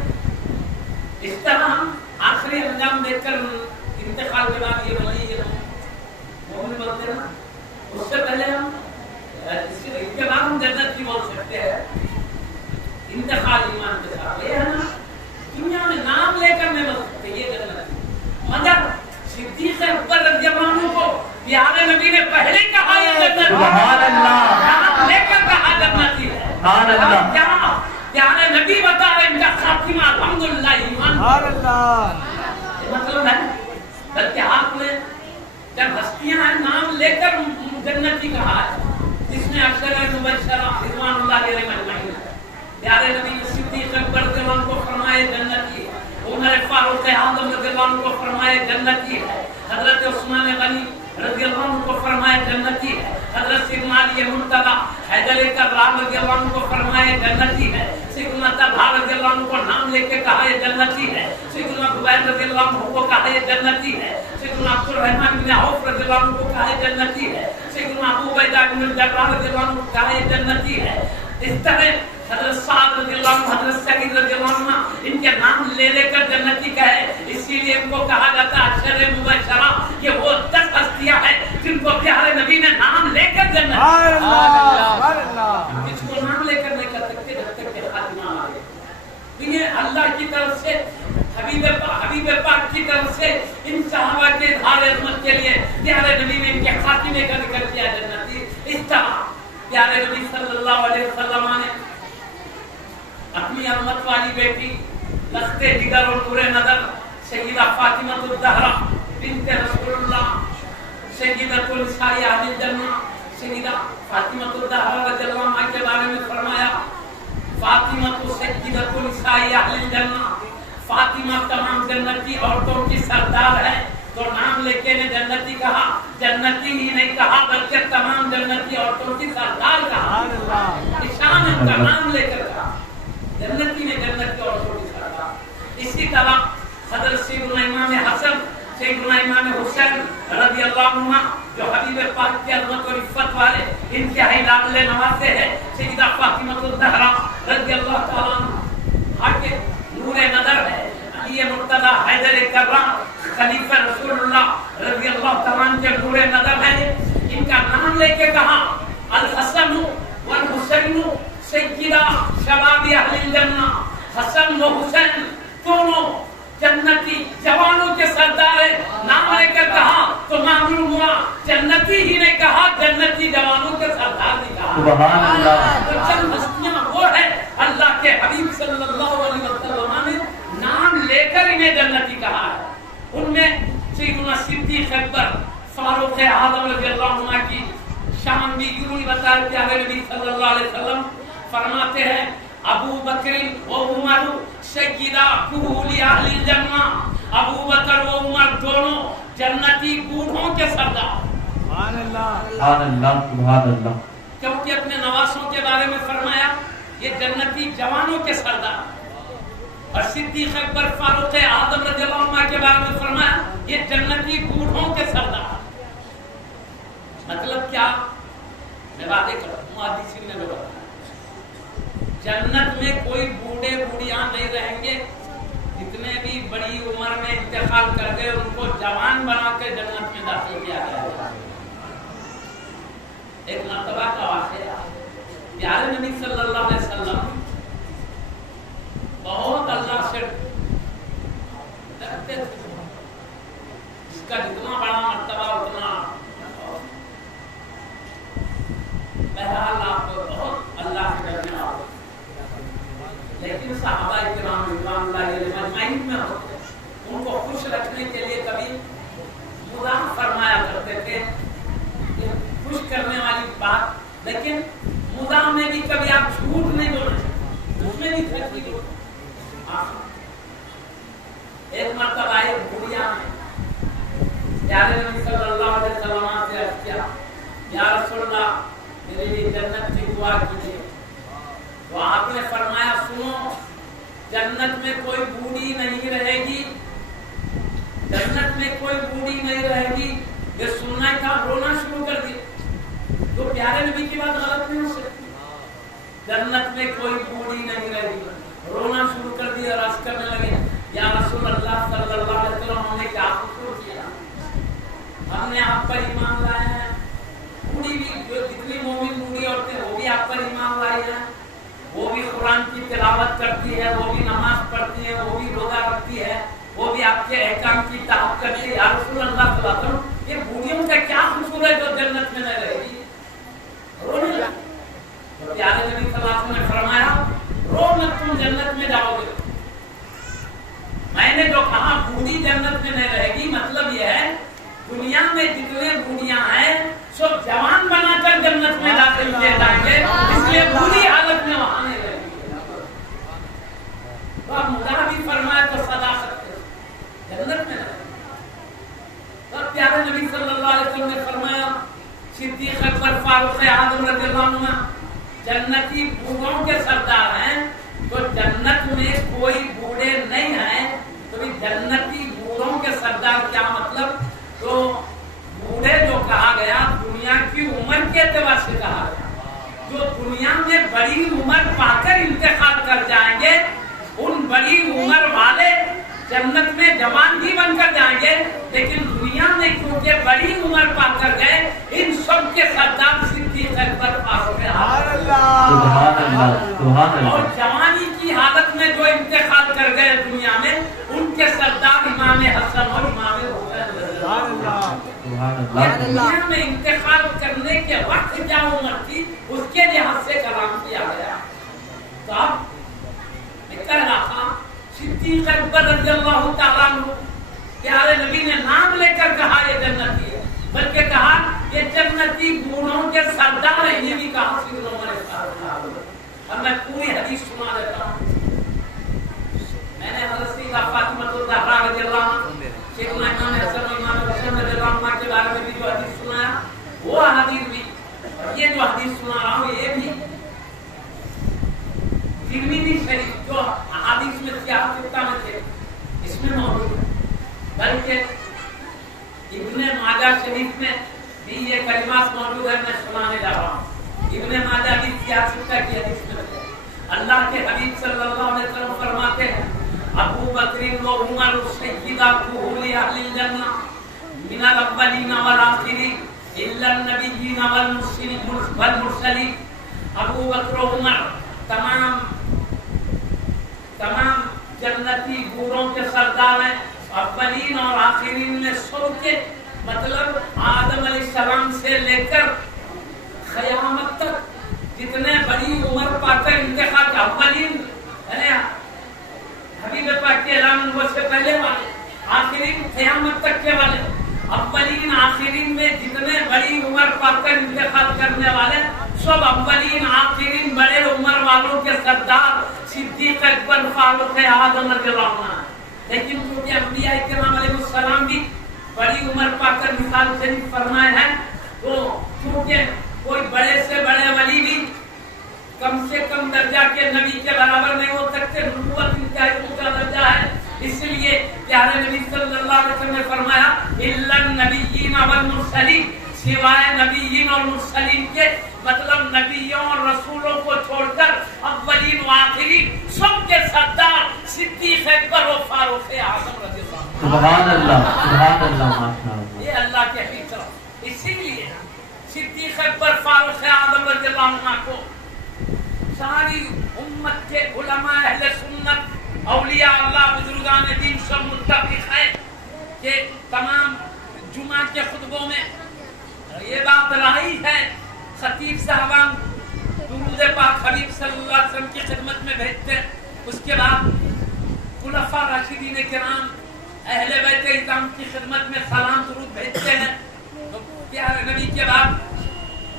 اس طرح ہم آخری انجام دیکھ کر انتقال کے بعد یہ ولی یہ مومن بولتے ہیں. اس سے پہلے ہم اس کے بعد ہم جنت کی بول سکتے ہیں انتقال ایمان کے ساتھ. یہ ہے نا دنیا میں نام لے کر میں بول سکتے یہ جنت. مگر صدیق اکبر رضی اللہ عنہ کو پیارے نبی نے پہلے کہا یہ جنت. سبحان اللہ. نام لے کر کہا جنتی ہے. سبحان اللہ. کیا پیارے نبی بتا رہے ان کا خاتمہ الحمدللہ ایمان. سبحان اللہ. مطلب ہے بلکہ آپ نے جب ہستیاں ہیں نام لے کر جنتی کہا ہے, جس میں اشرا مبشرہ رضوان اللہ علیہ مجمعین. پیارے نبی نے صدیق اکبر رضی اللہ عنہ کو فرمائے جنتی, عمر فاروق اعظم رضی اللہ عنہ کو فرمائے جنتی ہے, حضرت عثمان غنی رضی اللہ عنہ کو فرمائے جنتی ہے, حضرت سیدنا علی مرتضی حیدر کرار رضی اللہ عنہ کو فرمائے جنتی ہے, سیدنا طلحہ رضی اللہ عنہ کو نام لے کے کہا یہ جنتی ہے, سیدنا زبیر رضی اللہ عنہ کو کہا یہ جنتی ہے, سیدنا عبد الرحمن بن عوف رضی اللہ عنہ کو کہا یہ جنتی ہے, سیدنا ابو عبیدہ بن الجراح رضی اللہ عنہ کو کہا یہ جنتی ہے. اس طرح حضرت سعد رضی اللہ عنہ, حضرت سعید رضی اللہ عنہ ان کے نام لے لے کر جنتی کہے. اسی لیے ان کو کہا جاتا ہے اشر مبشرہ. یہ وہ 10 ہستیاں ہیں جن کو پیارے نبی نے نام لے کر جنت. اس کو نام لے کر نہیں کر سکتے جب تک کہ خاتمہ آئے. یہ اللہ کی طرف سے حبیب پاک کی طرف سے ان صحابہ کے اظہار عظمت کے لیے پیارے نبی نے ان کے خاتمے کا ذکر کیا جنتی. اس طرح پیارے نبی صلی اللہ علیہ وسلم نے اپنی عظمت والی بیٹی لختے جگر اور نور نظر سیدہ فاطمہ الزہرا بنت رسول اللہ سیدۃ النساء اہل الجنہ سیدہ فاطمہ الزہرا رضی اللہ عنہا کے بارے میں فرمایا فاطمہ سیدۃ النساء اہل الجنہ. فاطمہ تمام جنتی عورتوں کی سردار ہے. تو نام لے کے نے جنتی کہا, جنتی ہی نہیں کہا بلکہ تمام جنتی عورتوں کی سردار کہا. شان ان کا نام لے کر کہا جنتی نے جنت کی عورتوں کی سردار. اسی طرح حضرت سیدنا امام حسن سیدنا امام حسین رضی اللہ عنہ جو حبیب پاک کی عظمت و عفت والے انتہائی لاڈلے نواسے ہیں, سیدہ فاطمہ الزہرا رضی اللہ تعالیٰ عنہ کے نور نظر ہے, علی مرتضی حیدر کرار خلیفہ رسول اللہ رضی اللہ تعالیٰ عنہ کے نور نظر ہے. ان کا نام لے کے کہا الحسن والحسین سیدہ شباب اہل الجنہ. حسن و حسین دونوں جنتی جوانوں کے سردار ہے. نام لے کر کہا تو معلوم ہوا جنتی ہی نے کہا, جنتی جوانوں کے سردار نے کہا. سبحان اللہ. تو چند ہستیاں وہ ہے اللہ کے حبیب صلی اللہ علیہ وسلم نے نام لے کر انہیں جنتی کہا ہے. ان میں سیدنا صدیق اکبر فاروق اعظم رضی اللہ عنہ کی شان بھی یوں ہی بتایا پیارے نبی صلی اللہ علیہ وسلم فرماتے ہیں ابو بکر و عمر سیدہ کہول اہل الجنہ. ابو بکر و عمر دونوں جنتی بوڑھوں کے سردار. سبحان اللہ سبحان اللہ سبحان اللہ. کیونکہ اپنے نواسوں کے بارے میں فرمایا یہ جنتی جوانوں کے سردار, اور صدیق اکبر فاروق اعظم رضی اللہ عنہ کے بارے میں فرمایا یہ جنتی بوڑھوں کے سردار. مطلب کیا؟ میں وعدے کرتا ہوں محدثین نے بتایا جنت میں کوئی بوڑھے بوڑھیاں نہیں رہیں گے. جتنے بھی بڑی عمر میں انتقال کر گئے ان کو جوان بنا کے جنت میں داخل کیا جائے گا. ایک مرتبہ کا واقعہ, پیارے نبی صلی اللہ علیہ وسلم بہت اللہ سے ڈرتے تھے. جس کا جتنا بڑا مرتبہ اتنا بہرحال آپ بہت اللہ سے ڈرنے والے. لیکن صحابہ کرام رضوان اللہ علیہم اجمعین میں ہوتے ان کو خوش رکھنے کے لیے کبھی مزاح فرمایا کرتے تھے, خوش کرنے والی بات. لیکن مزاح میں بھی کبھی آپ جھوٹ نہیں بولنا چاہتے, اس میں بھی تھرکی نہیں. ایک مرتبہ ایک بڑھیا نے پیارے نبی صلی اللہ علیہ وسلم سے عرض کیا یا رسول اللہ میرے لیے جنت کی دعا کیجیے. تو آپ نے فرمایا سنو جنت میں کوئی بوڑھی نہیں رہے گی, جنت میں کوئی بوڑھی نہیں رہے گی. یہ سننا کا رونا شروع کر دیا. تو پیارے نبی کی بات غلط نہیں ہو سکتی. جنت میں کوئی بوڑھی نہیں رہے گی. رونا شروع کر دیا, رس کرنے لگے, یا رسول اللہ صلی اللہ علیہ وسلم ہم نے کیا قصور کیا, ہم نے آپ پر ایمان لایا ہے. بوڑھی بھی جو جتنی مومن بوڑھی عورتیں وہ بھی آپ پر ایمان لائی ہیں, وہ بھی قرآن کی تلاوت کرتی ہے, وہ بھی نماز پڑھتی ہے, وہ بھی روزہ رکھتی ہے, وہ بھی آپ کے احکام کی اطاعت کرتی ہے. یا رسول اللہ صلی اللہ علیہ وسلم یہ بوڑھیوں کا کیا قصور ہے جو جنت میں نہ رہے گی؟ رونے لگا. تو پیارے نبی صلی اللہ علیہ وسلم نے فرمایا رو مت, تم جنت میں جاؤ گے. میں نے جو کہا بوڑھی جنت میں نہیں رہے گی, مطلب یہ ہے دنیا میں جتنے بوڑھیاں ہیں سب جوان بنا کر جنت میں داخل کیے جائیں گے, اس لیے بوڑھی حالت میں وہاں نہیں رہے گی. تو اب مدعا بھی فرمائے تو صدا سکتے جنت میں رہے گی. تو پیارے نبی صلی اللہ علیہ وسلم نے فرمایا صدیق اکبر فاروق اعظم رضی اللہ عنہ جنتی بوڑھوں کے سردار ہیں. تو جنت میں کوئی بوڑھے نہیں ہیں, تو جنتی بوڑھوں کے سردار کیا مطلب؟ تو بوڑھے جو کہا گیا دنیا کی عمر کے اعتبار سے کہا گیا, جو دنیا میں بڑی عمر پا کر انتقال کر جائیں گے ان بڑی عمر والے جنت میں جوان بھی بن کر جائیں گے, لیکن دنیا میں کیونکہ بڑی عمر پا کر گئے ان سب کے سردار صدیق اکبر فاروق اعظم, اور جوانی کی حالت میں جو انتقال کر گئے دنیا میں ان کے سردار امام حسن اور امام حسین. دنیا میں انتقال کرنے کے وقت کیا عمر تھی اس کے لحاظ سے کلام کیا گیا. تو اب میں کہہ رہا تھا صدیق اکبر رضی اللہ تعالیٰ عنہ پیارے نبی نے نام لے کر کہا یہ جنتی ہے, بلکہ کہا یہ جنتی بوڑھوں کے سردار ہیں. یہ بھی کہا سیدنا عمر فاروق. اب میں پوری حدیث سنا دیتا ہوں. میں نے حضرت سیدہ فاطمہ الزہرا رضی اللہ عنہ, سیدنا امام حسن و امام حسین رضی اللہ عنہ کے بارے میں بھی جو حدیث سنایا وہ حدیث بھی, اور یہ جو حدیث سنا رہا ہوں یہ بھی ترمذی شریف جو احادیث میں سیاہ ستہ میں تھے اس میں موجود ہے, بلکہ ابن ماجہ شریف میں بھی یہ کلمات موجود ہے. میں سنانے جا رہا ہوں. ابن ماجہ کی سیاہ ستہ کی حدیث میں ہے. اللہ کے حبیب صلی اللہ علیہ وسلم فرماتے ہیں ابو بکر و عمر سیدہ اہل الجنہ من الاولین والآخرین الا النبیین والمرسلین. ابو بکر و عمر تمام جنتی بوڑھوں کے سردار ہیں, اولین اور آخرین میں سب کے, مطلب آدم علیہ السلام سے لے کر قیامت تک جتنے بڑی عمر پا کر انتقال کا اولین حبیب پاک کے اعلان نبوت سے پہلے والے, آخرین قیامت تک کے والے, اولین آخرین میں جتنے بڑی عمر پا کر انتقال کرنے والے سب اولین آخرین بڑے عمر والوں کے سردار صدیق اکبر فاروق اعظم رضی اللہ عنہ. لیکن کیونکہ انبیاء کرام علیہ السلام بھی بڑی عمر پا کر مثال شریف فرمائے ہیں, تو کیونکہ کوئی بڑے سے بڑے ولی بھی کم سے کم درجہ کے نبی کے برابر نہیں ہو سکتے, نبوت انتہائی اونچا درجہ ہے. اس لیے پیارے نبی صلی اللہ علیہ وسلم نے فرمایا الا النبیین والمرسلین, سوائے نبیین اور مرسلین کے, مطلب نبیوں اور رسولوں کو چھوڑ کر اولین و آخرین سب کے سردار صدیق اکبر و فاروق اعظم رضی اللہ عنہ. سبحان اللہ, سبحان اللہ, ماشاءاللہ. یہ اللہ کے فطرت. اسی لیے صدیق اکبر فاروق اعظم رضی اللہ عنہ کو ساری امت کے علماء اہل سنت اولیاء اللہ بزرگان دین سب متفق ہیں کہ تمام جمعہ کے خطبوں میں یہ بات رہی ہے, خطیب صاحبان درود پاک حبیب صلی اللہ علیہ وسلم کی خدمت میں بھیجتے ہیں, اس کے بعد خلفاء راشدین کرام اہل بیت اعظم کی خدمت میں سلام درود بھیجتے ہیں. تو پیارے نبی کے بعد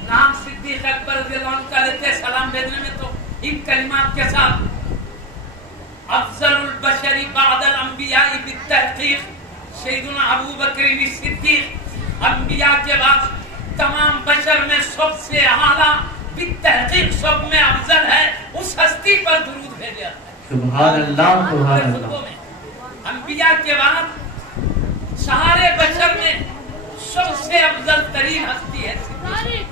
نام صدیق اکبر رضی اللہ عنہ کا لیتے سلام بھیجنے میں تو ان کلمات کے ساتھ افضل البشر بعد الانبیاء بالتحقیق سیدنا ابو بکر صدیق, انبیاء کے بعد تمام بشر میں سب سے اعلیٰ بالتحقیق سب میں افضل ہے, اس ہستی پر درود بھیجا. سبحان اللہ, سبحان اللہ. انبیاء کے بعد سارے بشر میں سب سے افضل ترین ہستی ہے صدیق.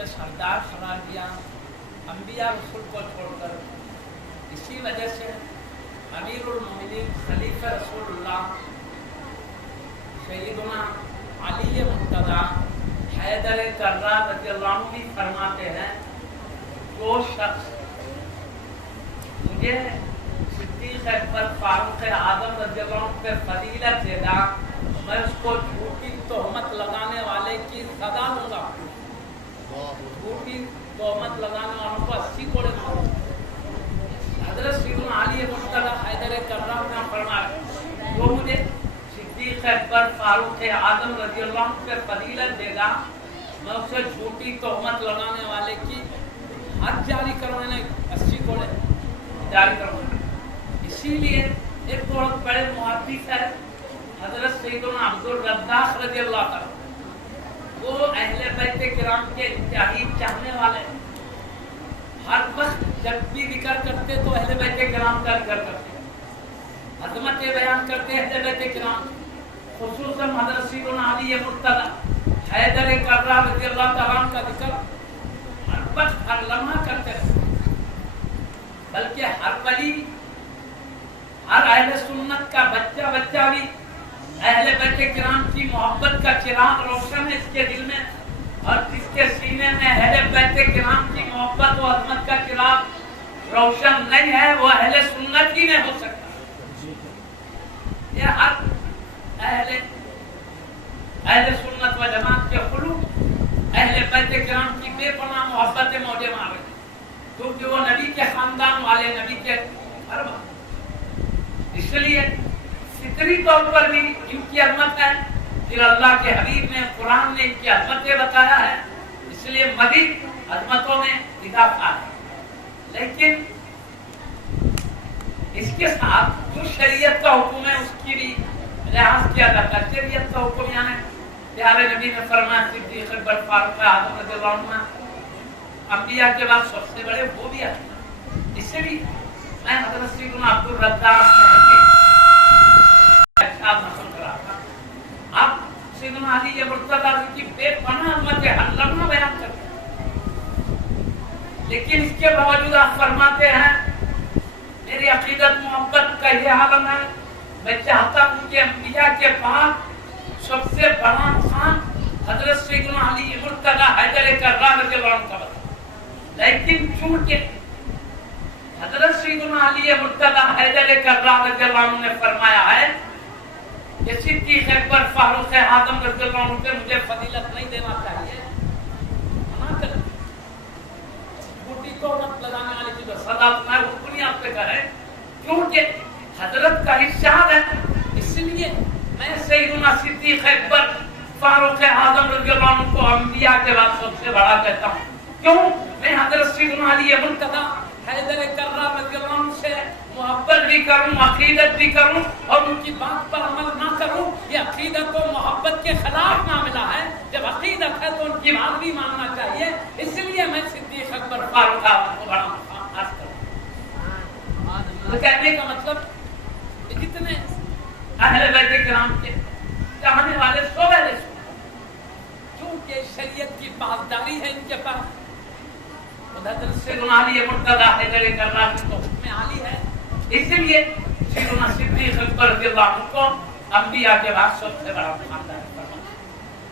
کے سردار قرار دیا انبیاء رسول کو چھوڑ کر. اسی وجہ سے امیر المومنین خلیفہ رسول اللہ سیدنا علی مرتضیٰ حیدر کرار رضی اللہ عنہ بھی فرماتے ہیں جو شخص مجھے صدیق اکبر فاروق اعظم رضی اللہ عنہ پہ فضیلت دے گا میں اس کو جھوٹی تہمت لگانے والے کی سزا دوں گا. جھوٹی تہمت لگانے والوں کو 80 کوڑے ماروں. حضرت سیدنا علی مرتضیٰ حیدر کرار نے فرمایا جو مجھے صدیق اکبر فاروق اعظم رضی اللہ عنہ پہ فضیلت دے گا میں اسے جھوٹی تہمت لگانے والے کی حد جاری کروانے 80 کوڑے جاری کروانے. اسی لیے ایک بہت بڑے محدث ہے حضرت سیدنا عبدالرزاق رضی اللہ عنہ. وہ اہل بیت کرام کے انتہائی چاہنے والے. ہر وقت جب بھی ذکر کرتے تو اہل بیت کرام کا ذکر کرتے, عظمت بیان کرتے اہل بیت کرام, خصوصاً حضرت سیدنا علی مرتضیٰ حیدر کرار رضی اللہ تعالیٰ عنہ کا ذکر ہر وقت ہر لمحہ کرتے رہتے. بلکہ ہر ولی ہر اہل سنت کا بچہ بھی اہل بیت کرام کی محبت کا چراغ روشن ہے اس کے دل میں, اور جس کے سینے میں اہل بیت کرام کی محبت و عظمت کا چراغ روشن نہیں ہے وہ اہل سنت ہی نہیں ہو سکتا. یہ ہر اہل سنت و جماعت کے خلوق اہل بیت کرام کی بے پناہ محبت موجے مار رہے ہیں کیونکہ وہ نبی کے خاندان والے, نبی کے گھر والے. اس لیے فطری طور پر بھی ان کی عظمت ہے, پھر اللہ کے حبیب نے قرآن نے ان کی عظمتیں بتایا ہے, اس لیے مزید عظمتوں میں اضافہ ہے. لیکن اس کے ساتھ جو شریعت کا حکم ہے اس کی بھی لحاظ کیا جاتا ہے. شریعت کا حکم یعنی پیارے نبی نے فرمایا صدیق اکبر فاروق اعظم رضی اللہ عنہ انبیاء کے بعد سب سے بڑے وہ بھی آتے ہیں. اس سے بھی میں حضرت سیدنا عبدالرزاق آپ سیدنا علی مرتضیٰ کی بے پناہ عظمت ہر لمحہ بیان کرتے ہیں. لیکن اس کے باوجود آپ فرماتے ہیں میری عقیدت محبت کا یہ عالم ہے, میں چاہتا ہوں کہ انبیاء کے بعد سب سے بڑا انسان حضرت سیدنا علی مرتضیٰ حیدر کرار رضی اللہ عنہ کا بتا. لیکن چونکہ حضرت سیدنا علی مرتضیٰ حیدر کرار رضی اللہ عنہ نے فرمایا ہے کہ صدیق اکبر فاروق اعظم رضی اللہ عنہ پہ مجھے فضیلت نہیں دینا چاہیے, منع کر چھوٹی تہمت لگانے والے کی جو سزا تمہیں وہ بنیاد پہ کرے کیونکہ حضرت کا ارشاد ہے. اس لیے میں سیدنا صدیق اکبر فاروق اعظم رضی اللہ عنہ کو انبیاء کے بعد سب سے بڑا کہتا ہوں. کیوں؟ میں حضرت سیدنا علی مرتضیٰ حیدر کرار رضی اللہ عنہ سے محبت بھی کروں, عقیدت بھی کروں, اور ان کی بات پر عمل نہ کروں. یہ عقیدت و محبت کے خلاف معاملہ ہے. جب عقیدت ہے تو ان کی بات بھی ماننا چاہیے. اس لیے میں صدیق اکبر فاروق اعظم کو بڑا مقام حاصل کروں. تو کہنے کا مطلب جتنے اہل بیت کرام کے چاہنے والے سو پہلے کیونکہ شریعت کی پاسداری ہے ان کے پاس. حضرت سیدنا علی مرتضیٰ حیدر کرار کو حکم عالی ہے, اس لیے سیدنا صدیق اکبر رضی اللہ عنہ کو انبیاء کے بعد سب سے بڑا خاندان ہے.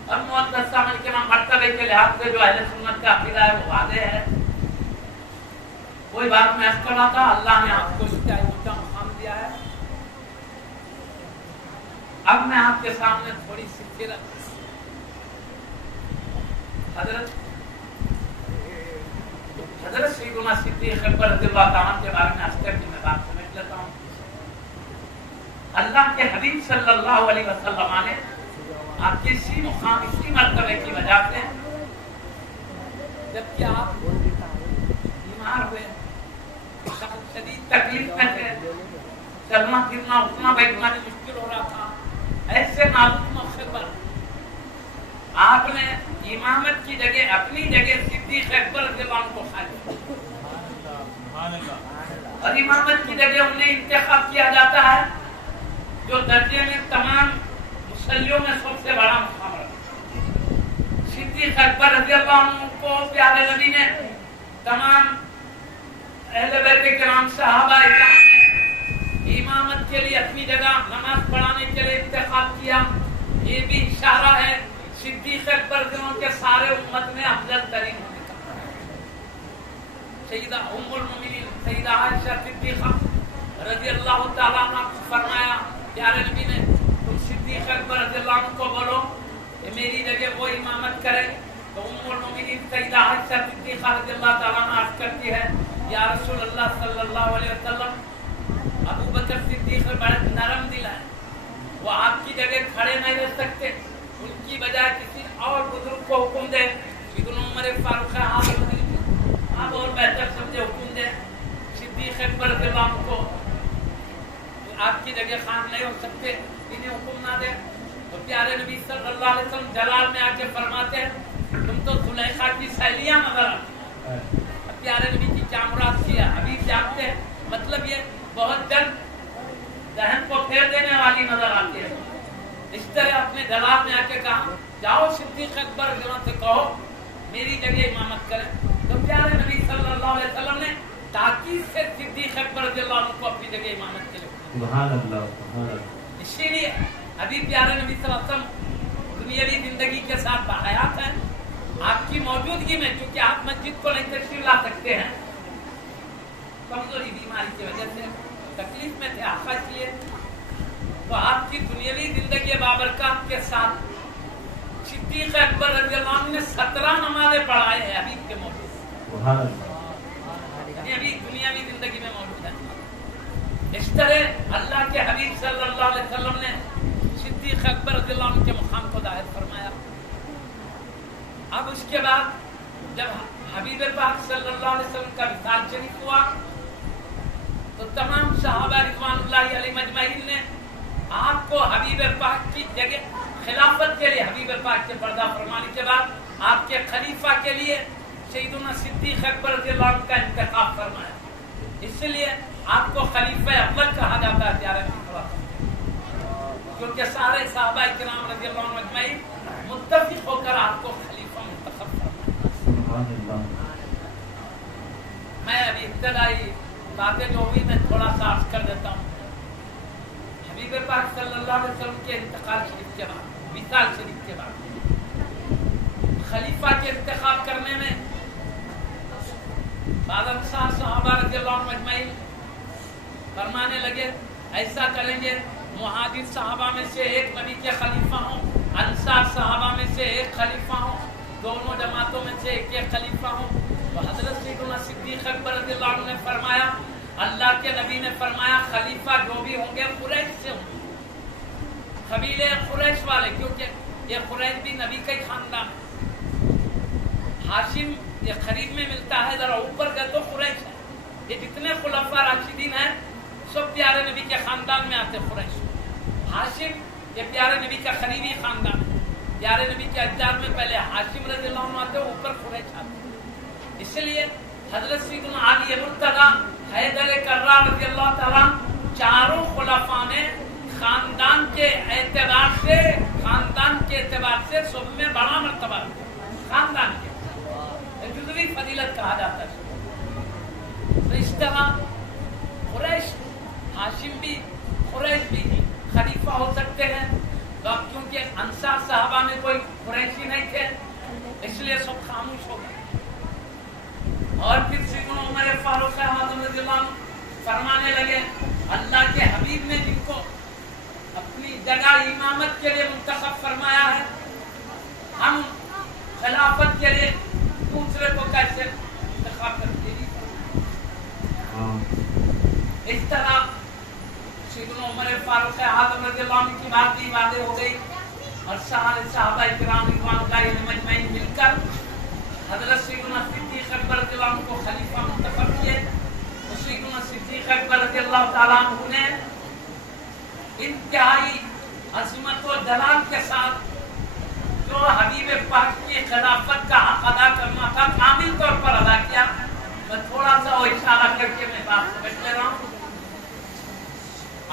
اب محدث سامنے کے مرتبے کے لحاظ سے جو اہل سنت کا عقیدہ ہے وہ واضح ہے. کوئی بات میں عرض کر رہا تھا اللہ نے آپ کو اس کا اونچا مقام دیا ہے. اب میں آپ کے سامنے تھوڑی سی سیرت حضرت سیدنا صدیق اکبر رضی اللہ تعالیٰ کے بارے میں اکثر کی میں بات سمجھ لیتا ہوں. اللہ کے حبیب صلی اللہ علیہ وسلم نے آپ کے اسی مقام اسی مرتبے کی وجہ سے جبکہ آپ بیمار ہوئے, شدید تکلیف میں تھے, چلنا پھرنا اٹھنا بیٹھنا بھی مشکل ہو رہا تھا, ایسے نازک موقع پر آپ نے امامت کی جگہ اپنی جگہ صدیق اکبر رضی اللہ عنہ کو خالی اور امامت کی جگہ انہیں انتخاب کیا جاتا ہے جو درجے میں تمام مسلیوں میں سب سے بڑا مقام رکھتا ہے. صدیق اکبر رضی اللہ عنہ کو پیارے نبی نے تمام اہل بیت کرام صحابہ اکرام نے امامت کے لیے اپنی جگہ نماز پڑھانے کے لیے انتخاب کیا. یہ بھی اشارہ ہے صدیق اکبر رضی اللہ عنہ کے سارے امت میں افضل ترین ہونے کا. سیدہ ام المؤمنین سیدہ عائشہ صدیقہ رضی اللہ تعالیٰ عنہ کو فرمایا پیارے نبی نے تم صدیق اکبر رضی اللہ عنہ کو بولو کہ میری جگہ وہ امامت کرے. تو ام المؤمنین سیدہ عائشہ صدیقہ رضی اللہ تعالیٰ عنہ عرض کرتی ہے یا رسول اللہ صلی اللہ علیہ وسلم ابو بکر صدیق بڑے نرم دل ہے, وہ آپ کی جگہ کھڑے نہیں رہ سکتے, ان کی بجائے کسی اور بزرگ کو حکم دے. ابن عمر فاروق آپ اور بہتر سمجھے حکم دے صدیق اکبر رضی اللہ عنہ کو آپ کی جگہ خان نہیں ہو سکتے, انہیں حکم نہ دے. تو پیارے نبی صلی اللہ علیہ وسلم جلال میں آ کے فرماتے ہیں تم تو زلیخا کی سہیلیاں نظر آتی. پیارے نبی کی کیا مراد کیا حبیب جانتے ہیں, مطلب یہ بہت جلد ذہن کو پھیر دینے والی نظر آتی ہے. اس طرح اپنے جلال میں آ کے کہا جاؤ صدیق اکبر رضی اللہ عنہ سے کہو میری جگہ امامت کریں. تو پیارے نبی صلی اللہ علیہ وسلم نے تاکید سے صدیق اکبر رضی اللہ عنہ کو اپنی جگہ امامت کے لیے. سبحان اللہ سبحان اللہ. اسی لیے ابھی پیارے نبی صلی اللہ علیہ وسلم دنیاوی زندگی کے ساتھ باحیات ہیں. آپ کی موجودگی میں کیونکہ آپ مسجد کو نہیں تشریف لا سکتے ہیں, کمزوری بیماری کی وجہ سے تکلیف میں تھے آقا اس لیے, تو آپ کی دنیاوی زندگی بابرکات کے ساتھ صدیق اکبر رضی اللہ عنہ نے 17 نمازیں پڑھائے ہیں حبیب کے موجود. سبحان اللہ. ابھی دنیاوی زندگی میں موجود ہے. اس طرح اللہ کے حبیب صلی اللہ علیہ وسلم نے صدیق اکبر رضی اللہ عنہ کے مقام کو ظاہر فرمایا. اب اس کے بعد جب حبیب پاک صلی اللہ علیہ وسلم کا وصال شریف ہوا تو تمام صحابہ رضوان اللہ علیہ مجمعین نے آپ کو حبیب پاک کی جگہ خلافت کے لیے حبیب پاک کے پردہ فرمانے کے بعد آپ کے خلیفہ کے لیے سیدنا صدیق اکبر رضی اللہ عنہ کا انتخاب فرمایا. اس لیے آپ کو خلیفہ اول کہا جاتا ہے پیارے نبی, کیونکہ سارے صحابہ کرام رضی اللہ عنہ اجمعین متفق ہو کر آپ کو خلیفہ منتخب فرمایا. میں ابھی ابتدائی باتیں جو ہوئی میں تھوڑا سا عرض کر دیتا ہوں. حبیب پاک صلی اللہ علیہ وسلم کے انتقال شریف کے بعد وصال شریف کے بعد خلیفہ کے انتخاب کرنے میں بعض انصار صحابہ رضی اللہ عنہ اجمعین فرمانے لگے ایسا کریں گے مہاجر صحابہ میں سے ایک نبی کے خلیفہ ہوں, انصار صحابہ میں سے ایک خلیفہ ہوں, دونوں جماعتوں میں سے ایک ایک خلیفہ ہوں. تو حضرت سیدنا صدیق اکبر رضی اللہ عنہ نے فرمایا اللہ کے نبی نے فرمایا خلیفہ جو بھی ہوں گے قریش سے ہوں گے, قبیلے قریش والے, کیونکہ یہ قریش بھی نبی کا ہی خاندان. ہاشم یہ خرید میں ملتا ہے, ذرا اوپر گئے تو قریش ہے. یہ جتنے خلفاء راشدین ہیں سب پیارے نبی کے خاندان میں آتے قریش. ہاشم یہ پیارے نبی کا قریبی خاندان ہے. پیارے نبی کے اجداد میں پہلے ہاشم رضی اللہ عنہ آتے, اوپر قریش آتے. اس لیے حضرت سیدنا علی مرتضیٰ حیدر کرار رضی اللہ تعالیٰ چاروں خلفاء نے خاندان کے اعتبار سے سب میں بڑا مرتبہ خاندان کے جزوی فضیلت کہا جاتا ہے. تو اس طرح قریش ہاشم بھی قریش بھی خلیفہ ہو سکتے ہیں. تو اب کیونکہ انصار صحابہ میں کوئی قریشی نہیں تھے اس لیے سب خاموش ہو گئے. اور پھر سیدنا عمر فاروق اعظم رضی اللہ عنہ فرمانے لگے اللہ کے حبیب نے جن کو اپنی جگہ امامت کے لیے منتخب فرمایا ہے ہم خلافت کے لیے دوسرے کو کیسے انتخاب کرتے ہیں. اس طرح سیدنا عمر فاروق اعظم رضی اللہ عنہ کی بات بھی واضح ہو گئی اور سارے صحابہ کرام رضوان اللہ علیہم اجمعین مل کر حضرت سیدنا صدیق اکبر رضی اللہ عنہ کو خلیفہ منتخب کیے. تو سیدنا صدیق اکبر رضی اللہ تعالیٰ عنہ نے انتہائی عظمت و جلال کے ساتھ جو حبیب پاک کی خلافت کا حق ادا کرنا تھا کامل طور پر ادا کیا. میں تھوڑا سا وہ اشارہ کر کے میں بات سمجھ لے رہا ہوں.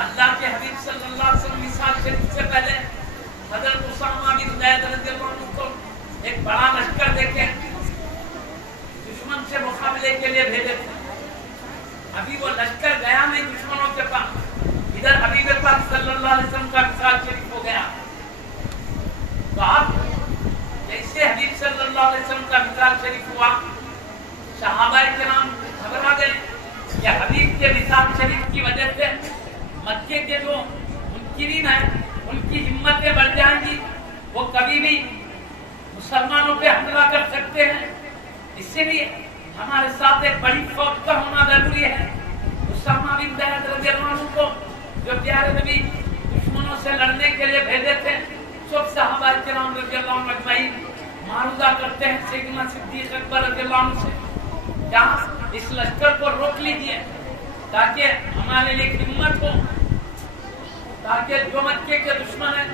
اللہ کے حبیب صلی اللہ علیہ وسلم وصال شریف سے پہلے حضرت اسامہ بن زید رضی اللہ عنہ کو ایک بڑا قافلے کے لیے بھیجے تھے. ابھی وہ لشکر گیا نہیں دشمنوں کے پاس, ادھر حبیب پاک صلی اللہ علیہ وسلم کا وصال شریف ہو گیا. تو آپ جیسے حبیب صلی اللہ علیہ وسلم کا وصال شریف ہوا, صحابہ کرام گھبرا گئے کہ حبیب کے وصال شریف کی وجہ سے مکے کے جو منکرین ہیں ان کی ہمتیں بڑھ جائیں گی, وہ کبھی بھی مسلمانوں پہ حملہ کر سکتے ہیں. اسی لیے ہمارے ساتھ ایک بڑی فوج کا ہونا ضروری ہے. اسامہ بن زید رضی اللہ عنہ کو جو پیارے نبی دشمنوں سے لڑنے کے لیے بھیجے تھے, سب صحابہ کرام رضی اللہ عنہ اجمعین معاوضہ کرتے ہیں سیدنا صدیق اکبر رضی اللہ عنہ سے, جہاں اس لشکر کو روک لیجیے تاکہ ہمارے لیے ہمت ہو, تاکہ جو مکے کے دشمن ہیں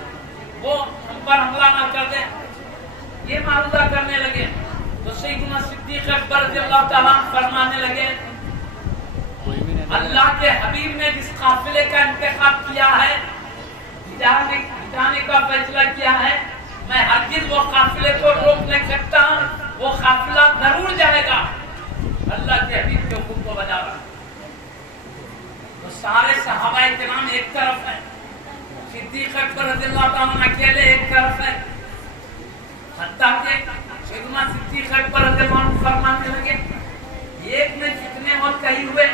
وہ ہم پر حملہ نہ کر دیں. یہ معاوضہ کرنے لگے تو سیدنا صدیق اکبر رضی اللہ تعالیٰ فرمانے لگے, اللہ کے حبیب نے جس قافلے کا انتخاب کیا ہے, جانے کا فیصلہ کیا ہے, میں ہرگز وہ قافلے کو روک نہیں سکتا, وہ قافلہ ضرور جائے گا. اللہ کے حبیب کے حکم کو بجا رہا. تو سارے صحابہ کرام ایک طرف ہیں, صدیق اکبر رضی اللہ تعالیٰ اکیلے ایک طرف ہیں. حتیٰ کہ سیدنا صدیق اکبر رضی اللہ عنہ فرمانے لگے, ایک نے جتنے اور کہی ہوئے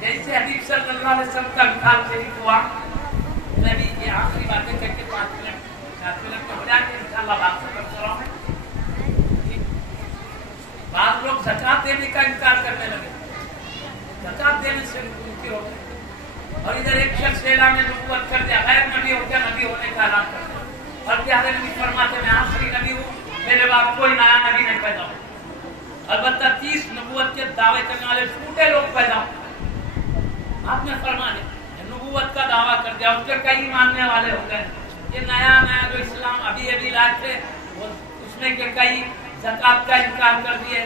جیسے حبیب صلی اللہ علیہ وسلم کا وصال شریف ہوا. میں بھی یہ آخری باتیں کر کے 5 منٹ 7 منٹ میں ہو جائے گا انشاءاللہ. بات ختم کر رہا ہوں. بعض لوگ زکات دینے کا انکار کرنے لگے, زکات دینے سے منکر ہو گئے, اور ادھر ایک شخص اعلان نبوت کر دیا, غیر نبی ہو گیا نبی ہونے کا اعلان کر دیا. اور پیارے نبی فرماتے میں آخری نبی ہوں, میرے بعد کوئی نیا نبی نہیں پیدا ہو. البتہ 30 نبوت کے دعوے کرنے والے چھوٹے لوگ پیدا ہو. آپ نے فرما دیا نبوت کا دعویٰ کر دیا, اس کے کئی ماننے والے ہو گئے. یہ نیا جو اسلام ابھی لائے تھے اس میں کہ کئی زکات کا انکار کر دیے,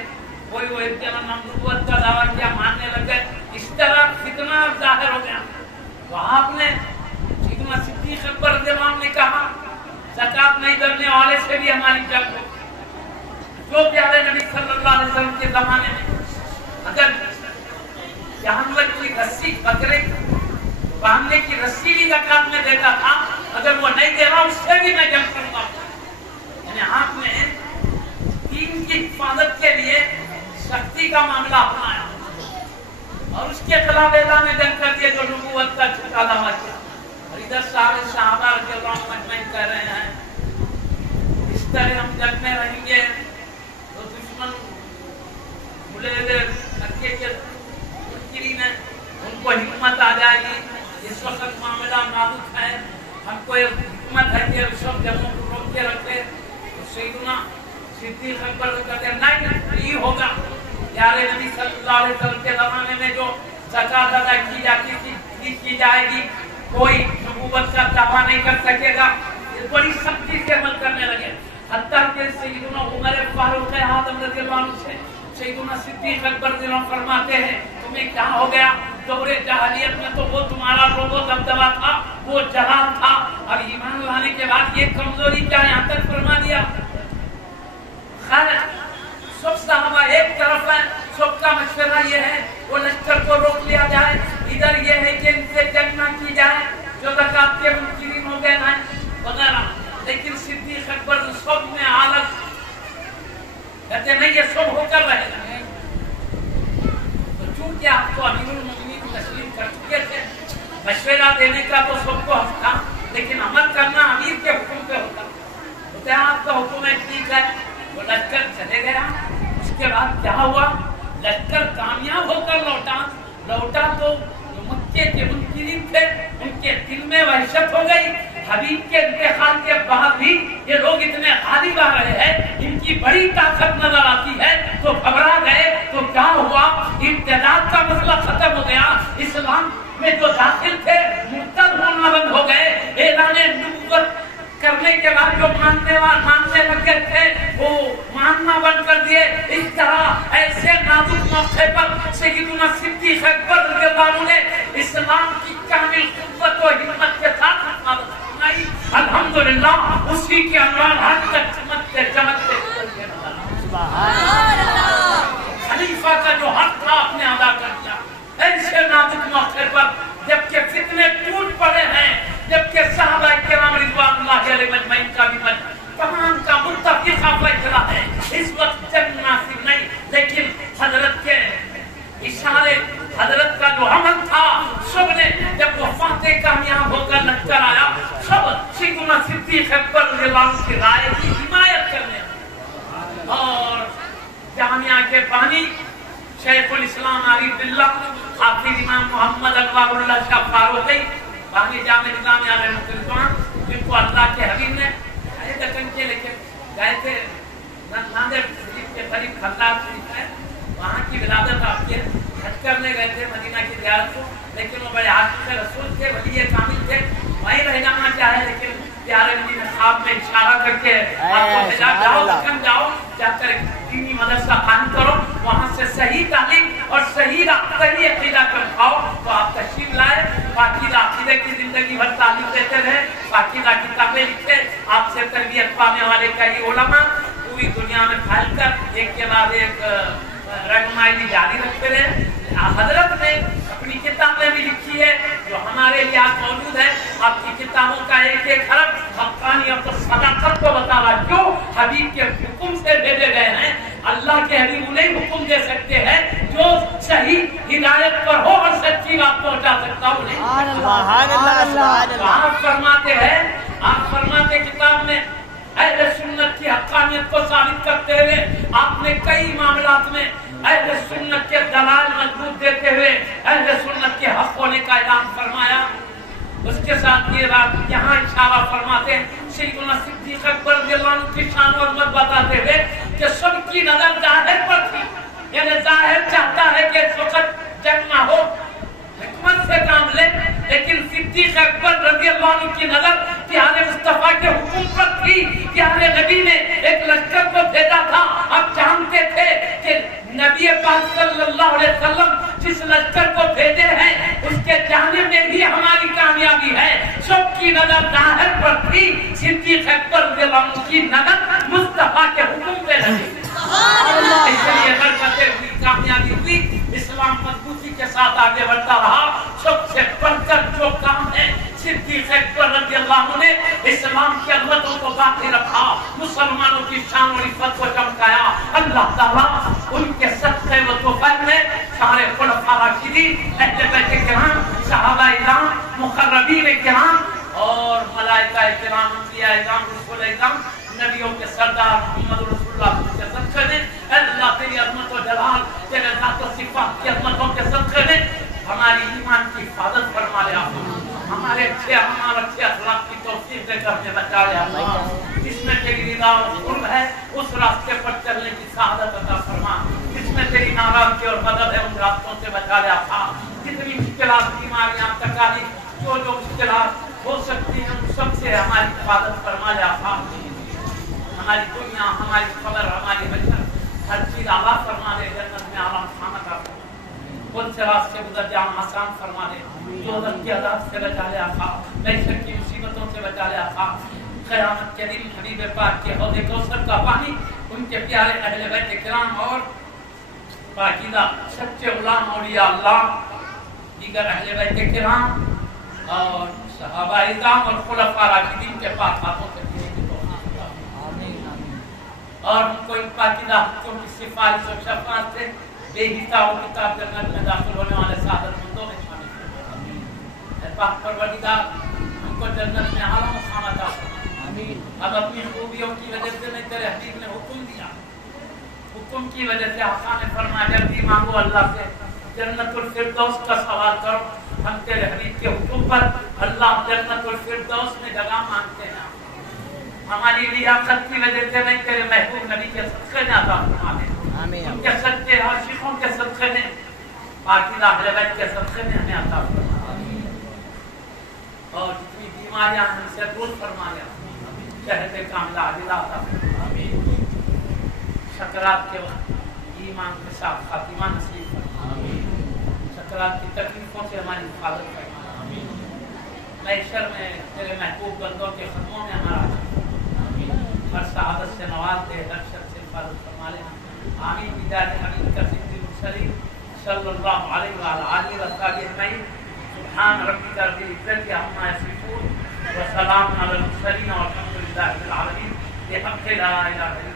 کوئی وہ نبوت کا دعویٰ کیا, ماننے لگ گئے. اس طرح فتنہ ظاہر ہو گیا. تو آپ نے سیدنا صدیق اکبر رضی اللہ عنہ نے کہا زکات نہیں کرنے والے سے بھی ہماری جنگ ہو. جو پیارے نبی صلی اللہ علیہ وسلم کے زمانے میں اگر جانور کی رسی, بکرے باندھنے کی رسی بھی زکات میں دیتا تھا, اگر وہ نہیں دے رہا اس سے بھی میں جنگ کروں گا. یعنی آپ نے دین کی حفاظت کے لیے سختی کا معاملہ اپنایا اور اس کے خلاف اعلان جنگ کر دیا جو نبوت کا جھوٹا دعویٰ کیا. اور ادھر سارے صحابہ رضی اللہ عنہ مجمعین کہہ رہے ہیں اس طرح ہم جنگ میں رہیں گے تو دشمن بھولے ہوئے مکے کے منکرین ہیں, ان کو حکمت آ جائے گی. اس وقت معاملہ نازک ہے, ہم کو ایک حکمت ہے کہ اس وقت جنگوں کو روک کے رکھے. تو سیدنا صدیق اکبر کہتے ہیں نہیں یہ ہوگا. پیارے نبی صلی اللہ علیہ وسلم کے زمانے میں جو زکات ادا کی جاتی تھی کی جائے گی, کوئی نبوت کا دعویٰ نہیں کر سکے گا. یہ بڑی سختی سے عمل کرنے لگے. حتیٰ کہ سیدنا عمر فاروق اعظم رضی اللہ عنہ سے سیدنا صدیق اکبر رضی اللہ عنہ فرماتے ہیں تمہیں کیا ہو گیا؟ دور جاہلیت میں تو وہ تمہارا روب و دبدبہ تھا, وہ جلال تھا, اب ایمان لانے کے بعد یہ کمزوری کیا یہاں تک فرما دیا. خیر سب صحابہ ایک طرف ہیں, سب کا مشورہ یہ ہے وہ لشکر کو روک لیا جائے. ادھر یہ ہے کہ ان سے جنگ نہ کی جائے جو زکات کے منکرین ہو گئے ہیں وغیرہ. لیکن صدیق اکبر سب میں عالم کہتے نہیں یہ سب ہو کر رہے گا. تو چونکہ آپ کو امیر المومنین تسلیم کر چکے تھے, مشورہ دینے کا تو سب کو حق تھا, لیکن عمل کرنا امیر کے حکم پہ ہوتا. تو آپ کا حکم ہے ٹھیک ہے, وہ لشکر چلے گیا. اس کے بعد کیا ہوا؟ لشکر کامیاب ہو کر لوٹا تو جو مکے کے منکرین تھے ان کے دل میں وحشت ہو گئی. حبیب کے انتقال کے بعد بھی یہ لوگ اتنے غالب آ رہے ہیں, ان کی بڑی طاقت نظر آتی ہے, تو گھبرا گئے. تو کیا ہوا؟ ارتداد کا مسئلہ ختم ہو گیا. اسلام میں جو داخل تھے مرتد ہونا بند ہو گئے. اعلان نبوت کرنے کے بعد جو ماننے لگے تھے وہ ماننا بند کر دیے. اس طرح ایسے نازک موقع پر سیدنا صدیق اکبر رضی اللہ عنہ نے اسلام کی کامل قوت و ہمت کے ساتھ الحمدللہ اسی کے انوار حد تک چمکتے سبحان اللہ. خلیفہ کا جو حق رضی اللہ عنہ کی رائے کی حمایت کرنے والے، اور جامعہ کے بانی شیخ الاسلام عارف باللہ حافظ امام محمد انوار اللہ شاہ فاروقی بانی جامع نظامیہ رحمۃ اللہ، جن کو اللہ کے حبیب نے دکن کے لے کے گئے تھے ناندیڑ شریف کے قریب خلدار شریف ہے، وہاں کی ولادت آپ کے حج کرنے گئے تھے مدینہ کی زیارت کو، لیکن وہ بڑے عاشق رسول تھے، ولی کامل تھے، وہیں رہ جانا چاہے، لیکن پیارے نبی نے خواب میں اشارہ کر کے آپ کو بھیجا، جاؤ دکن جاؤ، جا کر دینی مدرسہ قائم کرو، وہاں سے صحیح تعلیم اور صحیح عقیدہ کر کھاؤ۔ تو آپ تشریف لائے، پاکیزہ عقیدے کی زندگی بھر تعلیم دیتے رہے، پاکیزہ کتابیں لکھے، آپ سے تربیت پانے والے کئی علماء پوری دنیا میں پھیل کر ایک کے بعد ایک رہنمائی جاری رکھتے رہے۔ حضرت نے اپنی کتابیں بھی لکھی ہے جو ہمارے لیے آج موجود ہے، آپ کی کتابوں کا ایک ایک حرف حقانیت اور صداقت کو بتا رہا، کیوں حبیب کے حکم سے بھیجے گئے ہیں۔ اللہ کے حبیب انہیں حکم دے سکتے ہیں جو صحیح ہدایت پر ہو اور سچی بات پہنچا سکتا ہو انہیں۔ آپ فرماتے کتاب میں اہل سنت کی حقانیت کو ثابت کرتے ہوئے آپ نے کئی معاملات میں اہل سنت کے دلائل مضبوط دیتے ہوئے اہل سنت کے حق ہونے کا اعلان فرمایا۔ اس کے ساتھ یہ بات یہاں اشارہ فرماتے ہیں سیدنا صدیق اکبر رضی اللہ عنہ کی شان و عظمت بتاتے ہوئے کہ سب کی نظر ظاہر پر تھی، یعنی ظاہر چاہتا ہے کہ اس وقت جنگ نہ ہو، حکمت سے کام لے، لیکن صدیق اکبر رضی اللہ عنہ کی نظر پیارے مصطفیٰ کے حکم پر تھی۔ پیارے نبی نے ایک لشکر کو بھیجا تھا، آپ جانتے تھے کہ نبی پاک صلی اللہ علیہ وسلم جس لشکر کو بھیجے ہیں اس کے جانے میں ہی ہماری کامیابی ہے۔ سب کی نظر ظاہر پر تھی، صدیق اکبر رضی اللہ عنہ کی نظر مصطفیٰ کے حکم پہ لگی، اس لیے غلبت ہوئی، کامیابی ہوئی، اسلام مضبوطی کے ساتھ آگے بڑھتا رہا۔ سب سے بڑھ کر جو کام ہے صدیق اکبر رضی اللہ عنہ نے اسلام کی عظمتوں کو باقی رکھا، مسلمانوں کی شان اور عزت کو چمکایا۔ اللہ تعالیٰ ان کے صدقے و توفیق میں سارے خلفاء راشدین، اہل بیت کرام، صحابہ کرام، مقربین کرام اور ملائکہ کرام، انبیاء کرام، رسول کرام، نبیوں کے سردار محمد رسول اللہ کے صدقے میں، اللہ تیری عظمت و جلال، تیرے ذات و صفات کی عظمتوں کے صدقے میں ہماری ایمان کی حفاظت فرما لے آقا، ہمارے اچھے اعمال، اچھے اخلاق کی توفیق دے کر ہمیں بچا لے آقا، جس میں تیری رضا و قرب ہے اس راستے پر چلنے کی سعادت عطا فرما، جس میں تیری ناراضگی اور غضب ہے ان راستوں سے بچا لے آقا۔ جتنی مشکلات، بیماریاں، تکالیف، جو مشکلات ہو سکتی ہیں ان سب سے ہماری حفاظت فرما لے آقا۔ ہماری دنیا، ہماری خبر، ہماری بچت، ہر چیز آباد فرما دے، جنت میں آرام خانہ کا کون سے رات سے گزر جانا آسان فرما دے، دوزخ کی عذاب سے بچا لے آقا، معیشت کی مصیبتوں سے بچا لے آقا۔ قیامت کے دن حبیب پاک کے حوض کوثر کا پانی ان کے پیارے اہل بیت کرام اور پاکیزہ سچے غلام اولیاء اللہ، دیگر اہل بیت کرام اور صحابہ کرام اور خلفاء راشدین کے پاک ہاتھوں سے پینے کی توفیق عطا فرما، اور ان کو ان پاکیزہ حقوں کی سفارش و شفاعت سے بے حساب کتاب جنت میں داخل ہونے والے سعادت مندوں میں شامل کرنا۔ اے پاک پروردگار ہم کو جنت میں اعلیٰ مقام عطا فرما۔ اب اپنی خوبیوں کی وجہ سے نہیں، تیرے حبیب نے حکم دیا، حکم کی وجہ سے آقا نے فرمایا جلدی مانگو اللہ سے، جنت الفردوس کا سوال کرو۔ ہم تیرے حبیب کے حکم پر اللہ جنت الفردوس میں جگہ مانگتے ہیں، ہماری لیاقت کی وجہ سے نہیں، تیرے محبوب نبی کے صدقے میں عطا فرما دے، ان کے سچے عاشقوں کے صدقے میں، پاکیزہ اہل بیت کے صدقے میں ہمیں عطا فرما، اور جتنی بیماریاں ہم سے دور فرما لے، صحت کاملہ عاجلہ عطا فرما، سکرات کے وقت ایمان کے ساتھ خاتمہ نصیب فرما، سکرات کی تکلیفوں سے ہماری حفاظت فرما، محشر میں تیرے محبوب بندوں کے قدموں میں ہمارا ہر سعادت سے نواز دے، ہر شر سے حفاظت فرما لے، آمین بجاہ حبیب کا سید المرسلین صلی اللہ علیہ وآلہ وصحبہ اجمعین۔ سبحان ربک رب العزت عما یصفون وسلام علی المرسلین والحمد للہ رب العالمین۔ بحق لا الہ الا